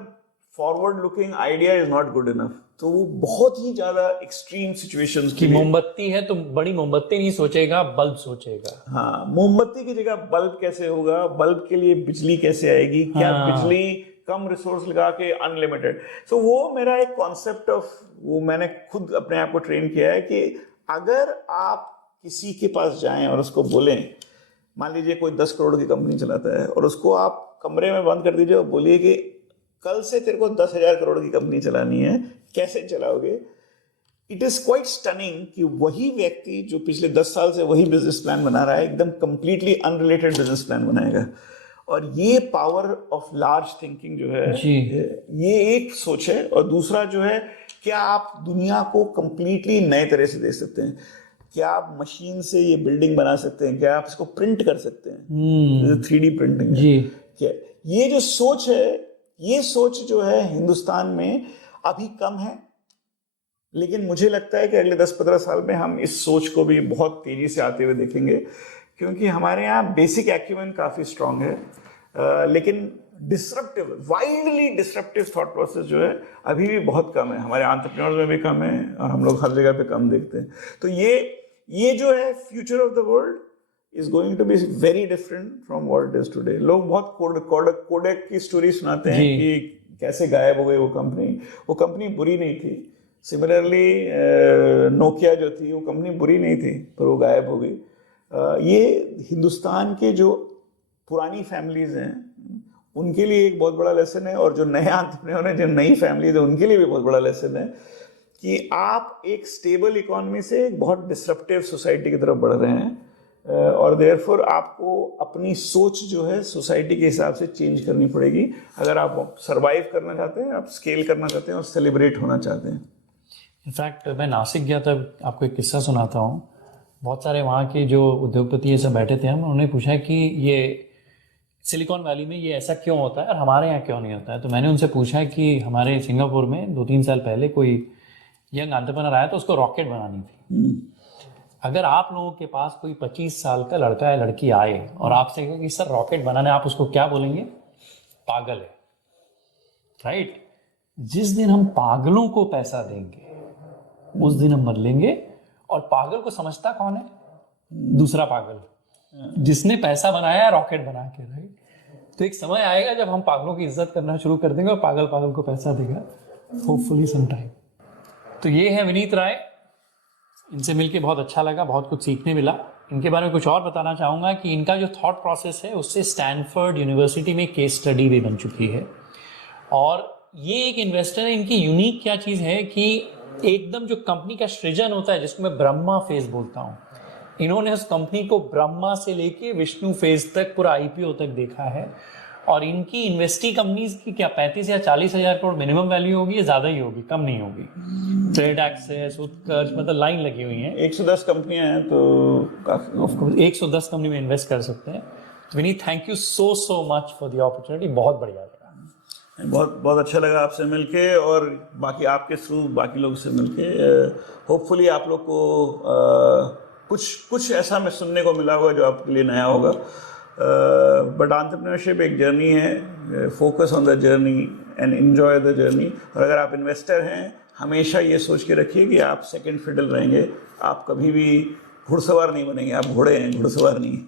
forward looking idea is not good enough. तो वो बहुत ही ज्यादा एक्सट्रीम सिचुएशंस की मोमबत्ती है तो बड़ी मोमबत्ती नहीं सोचेगा, बल्ब सोचेगा. हाँ, मोमबत्ती की जगह बल्ब कैसे होगा, बल्ब के लिए बिजली कैसे आएगी, क्या बिजली कम रिसोर्स लगा के अनलिमिटेड. सो वो मेरा एक कॉन्सेप्ट ऑफ, वो मैंने खुद अपने आप को ट्रेन किया है कि अगर आप किसी के पास जाएं और उसको बोलें, मान लीजिए कोई 10 करोड़ की कंपनी चलाता है और उसको आप कमरे में बंद कर दीजिए और बोलिए कि कल से तेरे को 10,000 करोड़ की कंपनी चलानी है, कैसे चलाओगे. इट इज क्वाइट स्टनिंग कि वही व्यक्ति जो पिछले 10 साल से वही बिजनेस प्लान बना रहा है, एकदम कंप्लीटली अनरिलेटेड बिजनेस प्लान बनाएगा. और ये पावर ऑफ लार्ज थिंकिंग जो है, ये एक सोच है. और दूसरा जो है, क्या आप दुनिया को कंप्लीटली नए तरह से देख सकते हैं. क्या आप मशीन से ये बिल्डिंग बना सकते हैं, क्या आप इसको प्रिंट कर सकते हैं, 3D प्रिंटिंग. क्या ये जो सोच है, ये सोच जो है हिंदुस्तान में अभी कम है. लेकिन मुझे लगता है कि अगले 10-15 साल में हम इस सोच को भी बहुत तेजी से आते हुए देखेंगे, क्योंकि हमारे यहाँ बेसिक एक्यूमेंट काफी स्ट्रांग है. लेकिन disruptive, wildly disruptive thought process जो है अभी भी बहुत कम है. हमारे एंटरप्रेन्योर्स में भी कम है और हम लोग हर जगह पे कम देखते हैं. तो ये जो है future of the world is going to be very different from what it is today. लोग बहुत कोडेक की स्टोरी सुनाते हैं कि कैसे गायब हो गई वो कंपनी. वो कंपनी बुरी नहीं थी. सिमिलरली नोकिया जो थी, वो कंपनी बुरी नहीं थी, पर वो गायब हो गई. ये हिंदुस्तान के जो पुरानी फैमिलीज हैं उनके लिए एक बहुत बड़ा लेसन है, और जो नए एंटरप्रेन्योर हैं, जो नई फैमिलीज है, उनके लिए भी बहुत बड़ा लेसन है कि आप एक स्टेबल इकोनॉमी से एक बहुत डिसरप्टिव सोसाइटी की तरफ बढ़ रहे हैं. और देयरफॉर आपको अपनी सोच जो है सोसाइटी के हिसाब से चेंज करनी पड़ेगी अगर आप सरवाइव करना चाहते हैं, आप स्केल करना चाहते हैं और सेलिब्रेट होना चाहते हैं. इनफैक्ट मैं नासिक गया था, आपको एक किस्सा सुनाता हूँ. बहुत सारे वहाँ के जो उद्योगपति ये सब बैठे थे, हम उन्होंने पूछा कि ये सिलिकॉन वैली में ये ऐसा क्यों होता है और हमारे यहाँ क्यों नहीं होता है. तो मैंने उनसे पूछा कि हमारे सिंगापुर में 2-3 साल पहले कोई यंग एंटरप्रेन्योर आया तो उसको रॉकेट बनानी थी. अगर आप लोगों के पास कोई 25 साल का लड़का या लड़की आए और आपसे कहे कि सर रॉकेट बनाने, आप उसको क्या बोलेंगे? पागल है. राइट? जिस दिन हम पागलों को पैसा देंगे उस दिन हम मर लेंगे. और पागल को समझता कौन है? दूसरा पागल जिसने पैसा बनाया रॉकेट बना के. राइट? तो एक समय आएगा जब हम पागलों की इज्जत करना शुरू कर देंगे और पागल पागल को पैसा देगा, होपफुली सम टाइम. तो ये है विनीत राय. इनसे मिलके बहुत अच्छा लगा, बहुत कुछ सीखने मिला. इनके बारे में कुछ और बताना चाहूँगा कि इनका जो थॉट प्रोसेस है उससे स्टैनफोर्ड यूनिवर्सिटी में केस स्टडी भी बन चुकी है. और ये एक इन्वेस्टर है. इनकी यूनिक क्या चीज़ है कि एकदम जो कंपनी का सृजन होता है, जिसको मैं ब्रह्मा फेज बोलता हूँ, इन्होंने उस कंपनी को ब्रह्मा से लेके विष्णु फेज तक पूरा IPO तक देखा है. और इनकी इन्वेस्टी कंपनीज की क्या 35 या 40 हजार करोड़ मिनिमम वैल्यू होगी, या ज्यादा ही होगी, कम नहीं होगी. ट्रेड एक्सेस, उत्कर्ष, मतलब लाइन लगी हुई है. 110 कंपनियां हैं तो काफी, ऑफ कोर्स 110 कंपनी में इन्वेस्ट कर सकते हैं. Vineet, thank you so much for the opportunity. बहुत बढ़िया लगा, बहुत अच्छा लगा आपसे मिलके, और बाकी आपके थ्रू बाकी लोगों से मिलके. होपफुली आप लोग को कुछ ऐसा में सुनने को मिला होगा जो आपके लिए नया होगा. बट एंटरप्रेन्योरशिप एक जर्नी है. Focus on the journey and enjoy the journey. और अगर आप इन्वेस्टर हैं, हमेशा ये सोच के रखिए कि आप सेकंड फिडल रहेंगे. आप कभी भी घुड़सवार नहीं बनेंगे. आप घोड़े हैं, घुड़सवार नहीं.